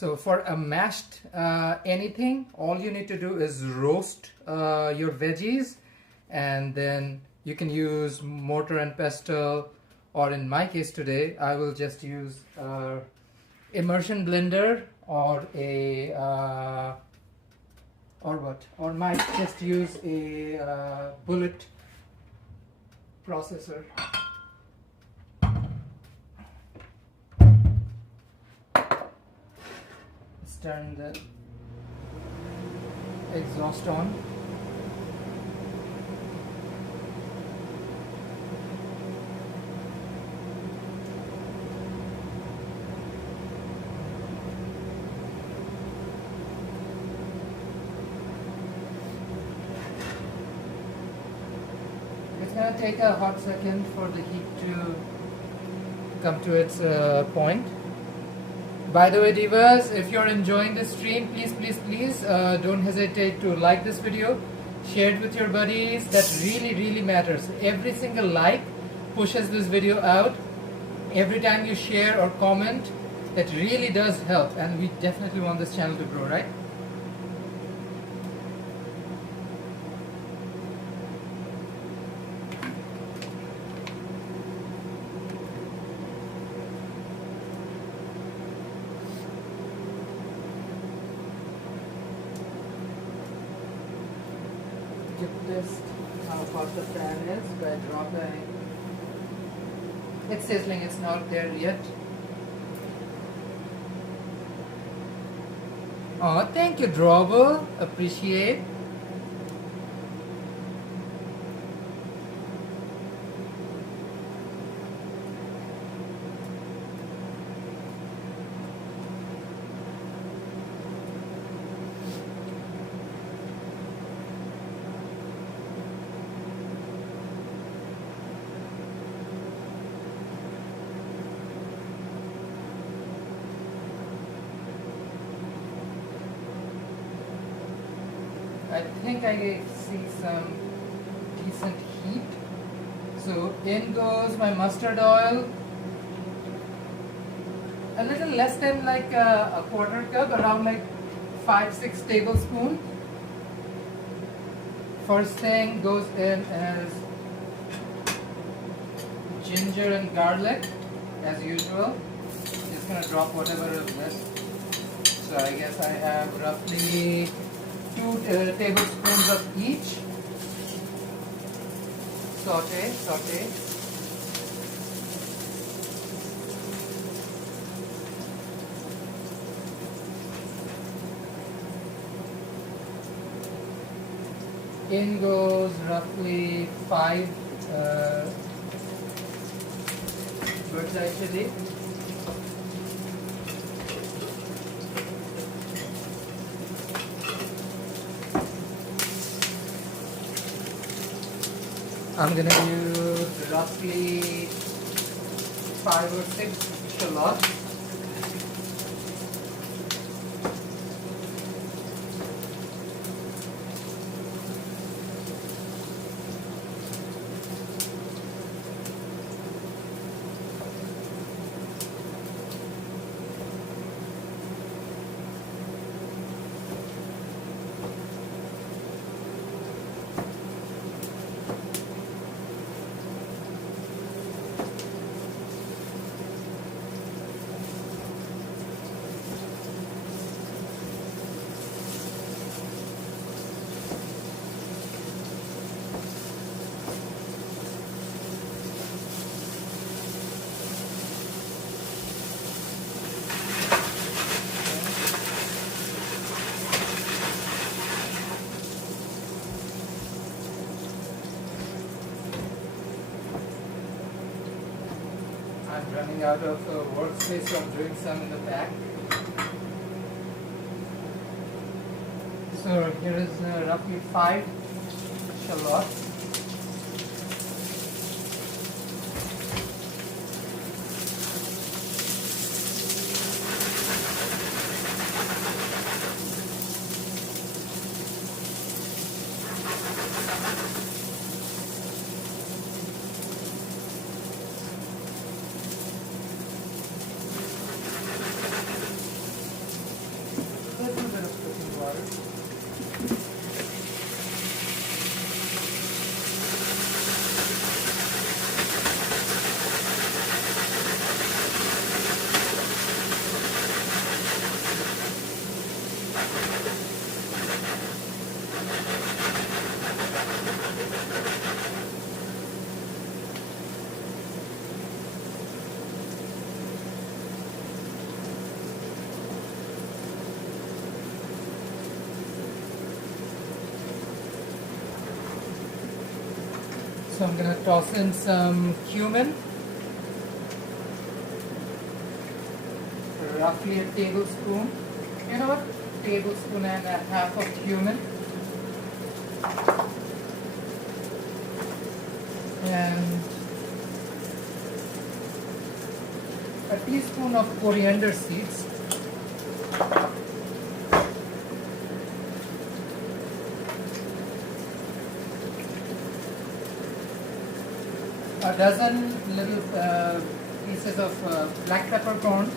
So for a mashed anything, all you need to do is roast your veggies, and then you can use mortar and pestle, or in my case today, I will just use immersion blender or a or might just use a bullet processor. Let's turn the exhaust on. It's going to take a hot second for the heat to come to its point. By the way, divas, if you're enjoying this stream, please don't hesitate to like this video, share it with your buddies. That really matters. Every single like pushes this video out. Every time you share or comment, that really does help, and we definitely want this channel to grow, right? Test how hot the pan is by dropping. It's sizzling, it's not there yet. Oh, thank you, Drawable. Appreciate. I think I see some decent heat. So in goes my mustard oil. A little less than like a quarter cup, around like 5-6 tablespoons. First thing goes in is ginger and garlic, as usual. Just gonna drop whatever is left. So I guess I have roughly 2 tablespoons of each. Saute. In goes roughly 5 bird's eye chili. I'm gonna use roughly 5 or 6 shallots. I'm running out of workspace, so I'm doing some in the back. So here is roughly 5 shallots. So I'm going to toss in some cumin, roughly a tablespoon. You know what? Tablespoon and a half of cumin. And a teaspoon of coriander seeds. A dozen little pieces of black peppercorns,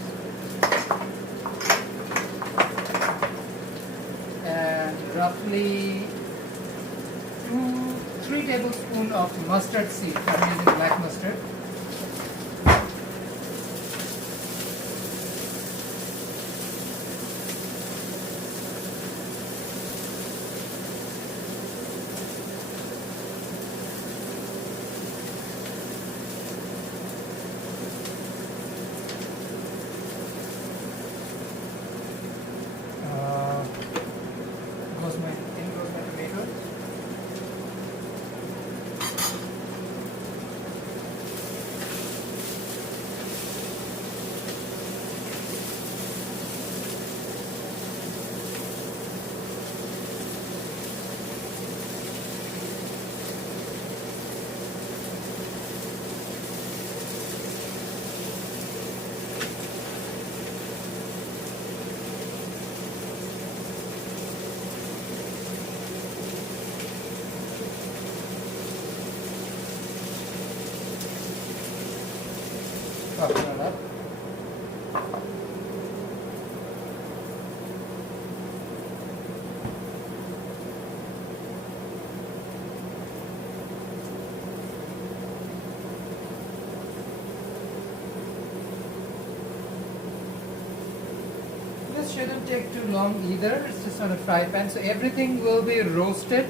and roughly 3 tablespoons of mustard seed. I'm using black mustard. Cover it up. This shouldn't take too long either. It's just on a fry pan, so everything will be roasted.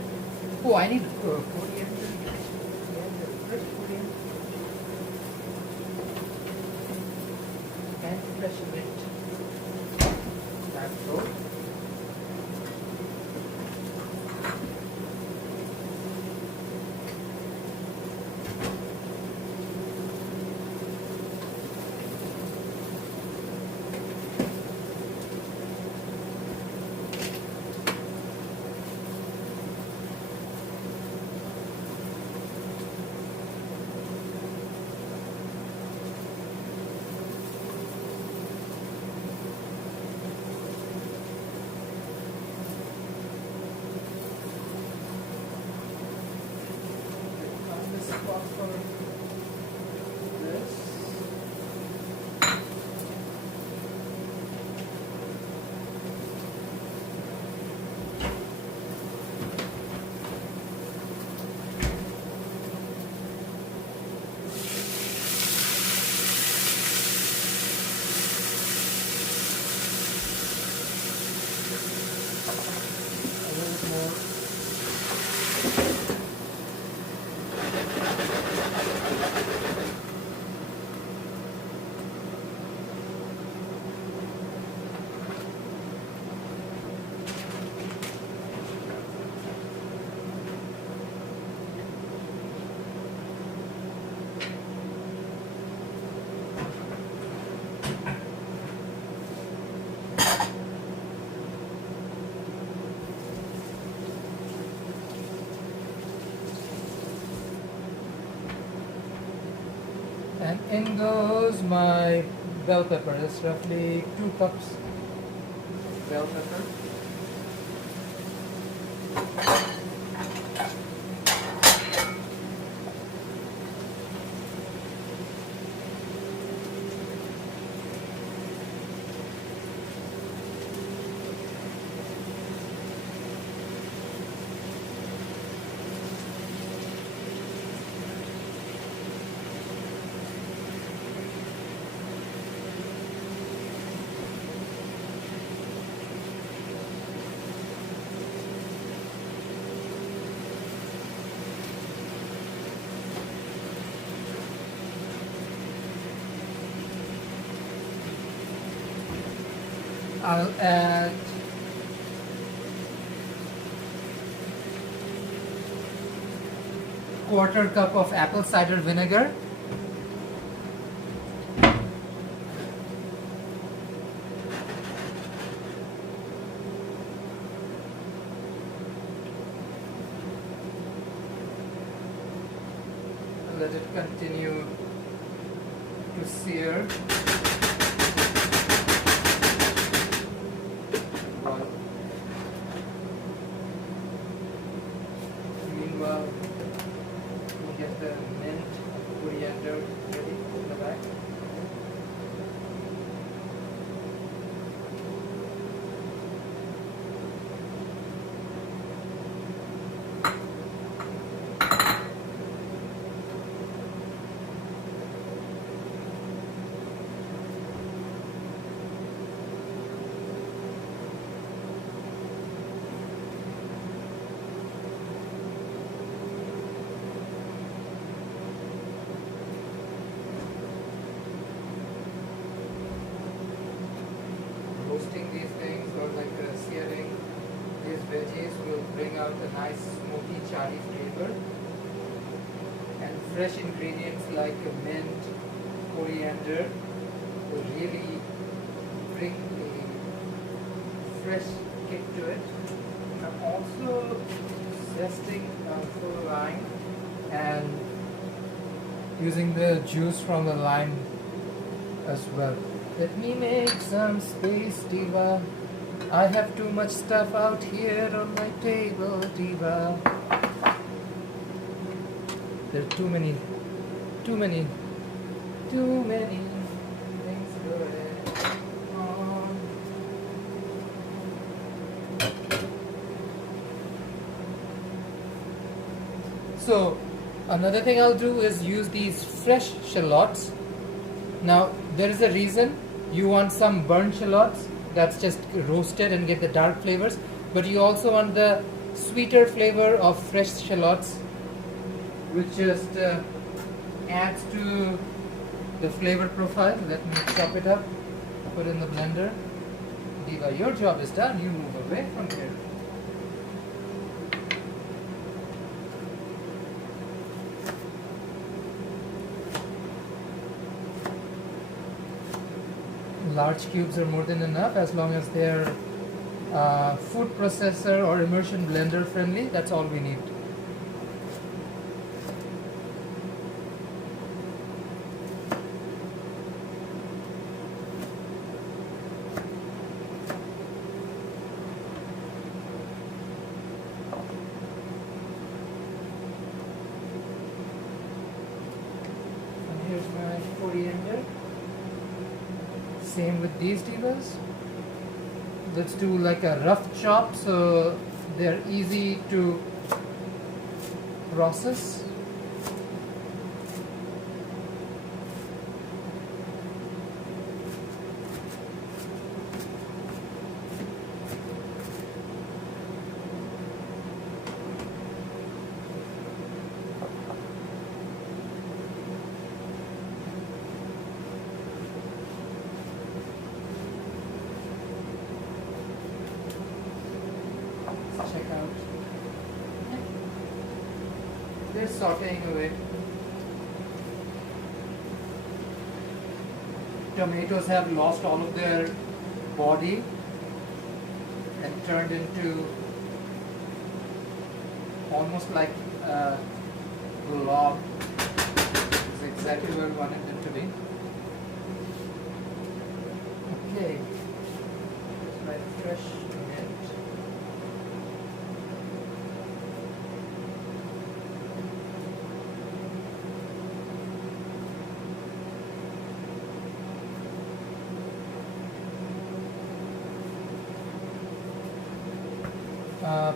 Oh, I need coriander. Fresh coriander. And fresh mint. That's good. And in goes my bell pepper. That's roughly 2 cups bell pepper. I'll add quarter cup of apple cider vinegar. Let it continue to sear. Meanwhile, we get the mint coriander ready in the back. Roasting these things or searing these veggies will bring out a nice smoky chili flavor, and fresh ingredients like mint, coriander will really bring a fresh kick to it. I'm also zesting full lime and using the juice from the lime as well. Let me make some space, Diva. I have too much stuff out here on my table, Diva. There are too many things going on. So, another thing I'll do is use these fresh shallots. Now, there is a reason you want some burnt shallots that's just roasted and get the dark flavors, but you also want the sweeter flavor of fresh shallots, which just adds to the flavor profile. Let me chop it up, put it in the blender. Diva, your job is done. You move away from here. Large cubes are more than enough as long as they're food processor or immersion blender friendly. That's all we need. And here's my coriander. Same with these divas. Let's do like a rough chop so they're easy to process. Check out. They're sauteing away. Tomatoes have lost all of their body and turned into almost like a blob. It's exactly where we wanted them to be. Okay. Here's my fresh mint.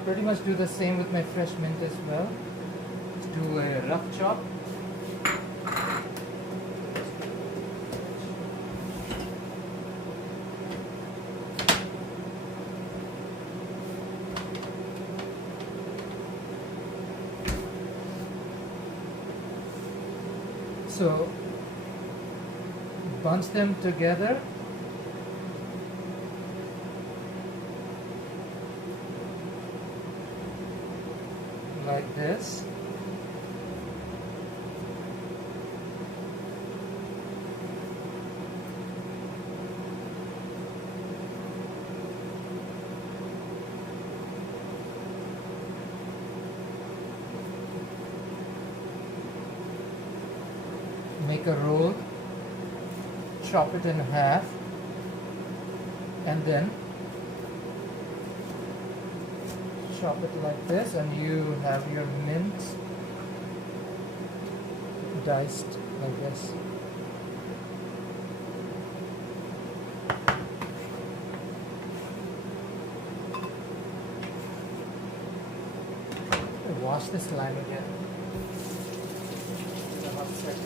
Pretty much do the same with my fresh mint as well. Let's do a rough chop. So bunch them together like this. Make a roll, chop it in half, and then chop it like this, and you have your mint diced like this. Wash this lime again. In a hot second.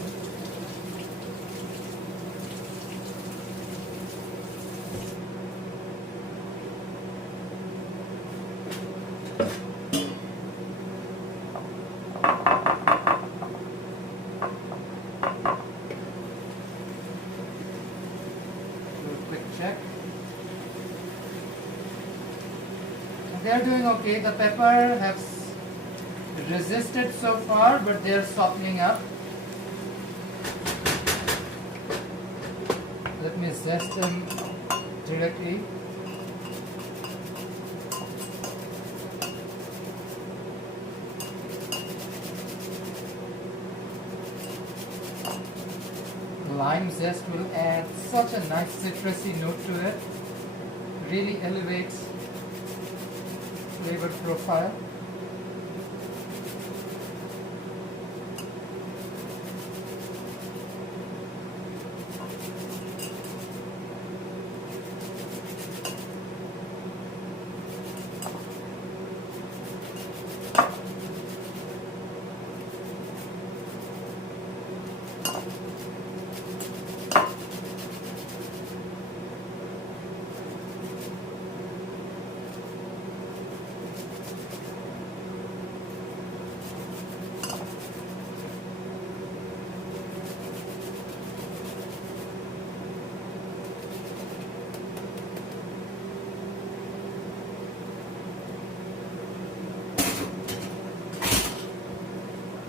They're doing okay. The pepper has resisted so far, but they're softening up. Let me zest them directly. Lime zest will add such a nice citrusy note to it. Really elevates flavor profile.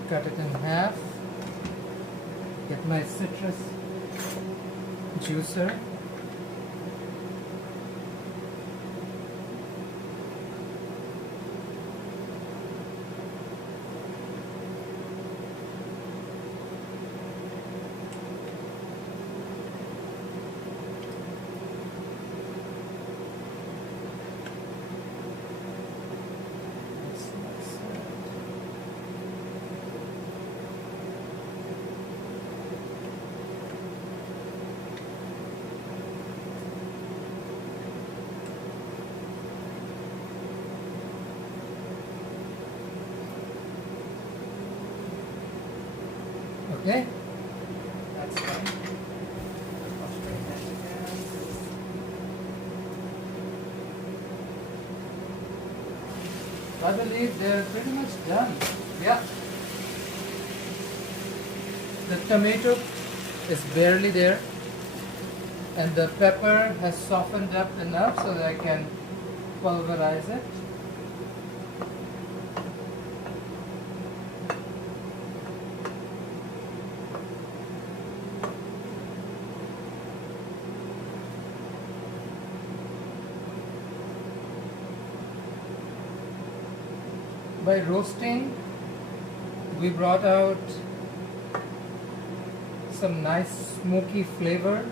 Cut it in half. Get my citrus juicer. Okay, that's fine. Wash my hands again. I believe they're pretty much done. Yeah. The tomato is barely there, and the pepper has softened up enough so that I can pulverize it. By roasting, we brought out some nice smoky flavor.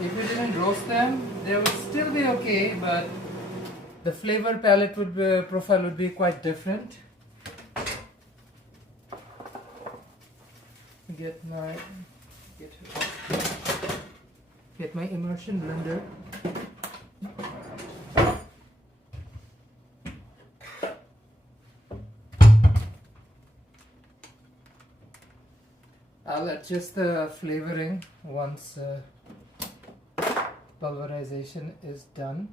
If we didn't roast them, they would still be okay, but the flavor palette would be, profile would be quite different. Get my immersion blender. I'll adjust the flavoring once pulverization is done.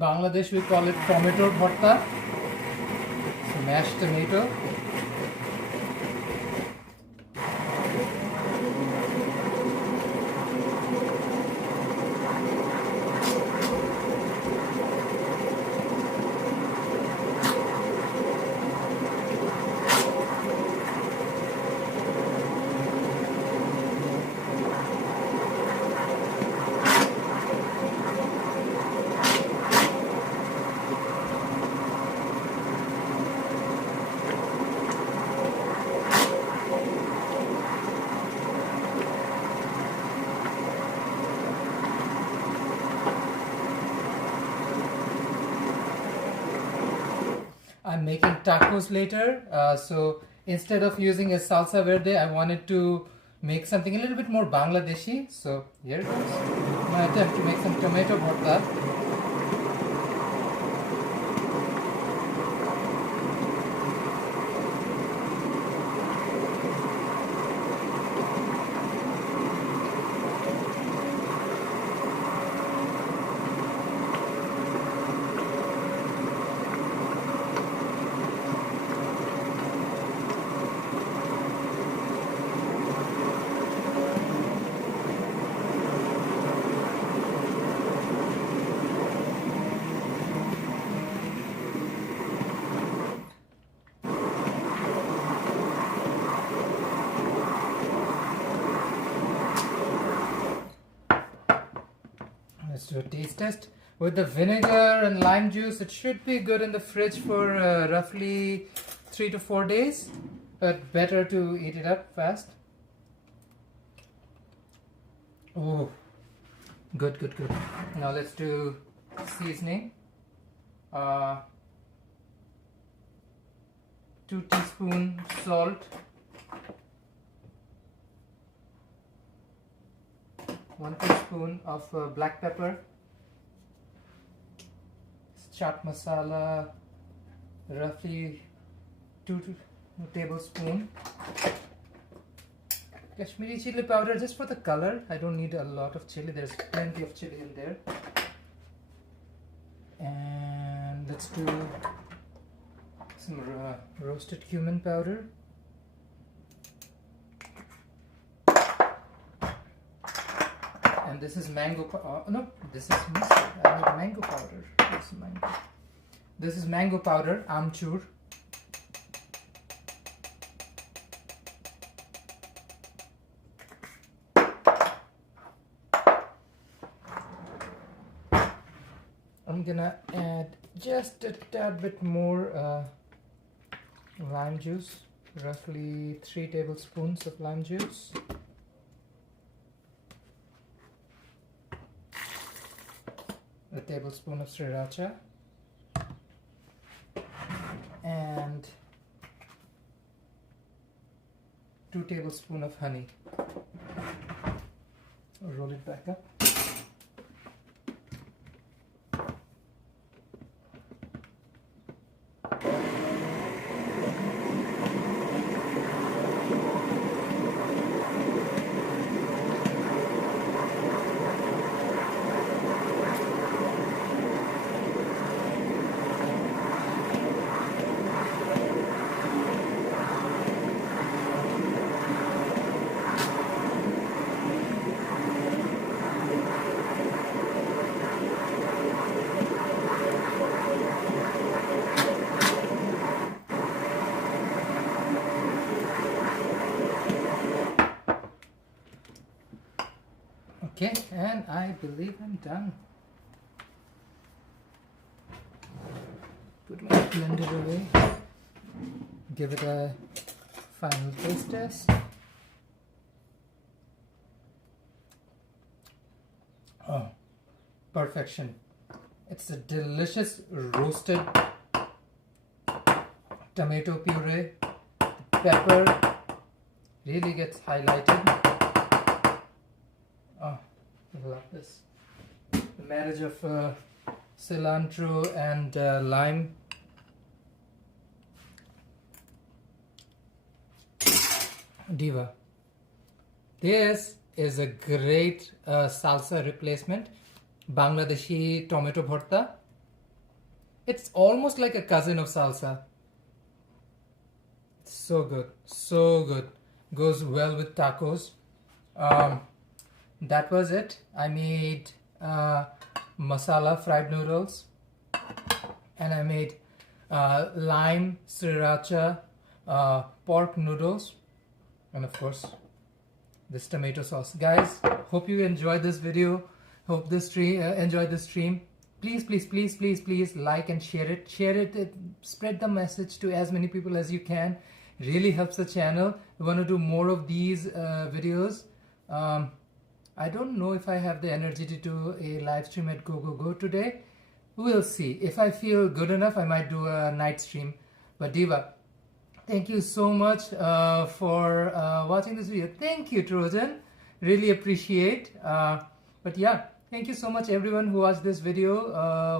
Bangladesh we call it tomato bhorta, so mashed tomato. I'm making tacos later, so instead of using a salsa verde, I wanted to make something a little bit more Bangladeshi. So here goes my attempt to make some tomato bhorta. Let's do a taste test. With the vinegar and lime juice, it should be good in the fridge for roughly 3 to 4 days, but better to eat it up fast. Oh, good, good, good. Now let's do seasoning. 2 teaspoons salt, 1 teaspoon of black pepper, chaat masala, roughly 2 tablespoons, Kashmiri chili powder just for the color. I don't need a lot of chili, there's plenty of chili in there. And let's do some roasted cumin powder. And this is mango, no, this is mustard. I need mango powder. This is mango powder, amchur. I'm gonna add just a tad bit more lime juice, roughly 3 tablespoons of lime juice. A tablespoon of sriracha and 2 tablespoons of honey. Roll it back up. Okay, and I believe I'm done. Put my blender away. Give it a final taste test. Oh, perfection. It's a delicious roasted tomato puree. The pepper really gets highlighted. Oh, I love this. The marriage of cilantro and lime. Diva. This is a great salsa replacement. Bangladeshi tomato bhorta. It's almost like a cousin of salsa. So good, so good. Goes well with tacos. That was it. I made masala fried noodles, and I made lime sriracha pork noodles, and of course this tomato sauce. Guys, hope you enjoyed this video. Hope this stream enjoyed the stream. Please like and share it. Spread the message to as many people as you can. Really helps the channel. We want to do more of these videos. I don't know if I have the energy to do a live stream at Go today. We'll see. If I feel good enough, I might do a night stream. But Diva, thank you so much for watching this video. Thank you, Trojan. Really appreciate. But yeah, thank you so much everyone who watched this video.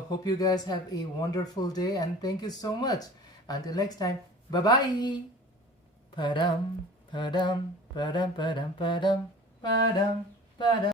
Hope you guys have a wonderful day, and thank you so much. Until next time, bye-bye. Padam, padam, padam, padam, padam, padam, padam.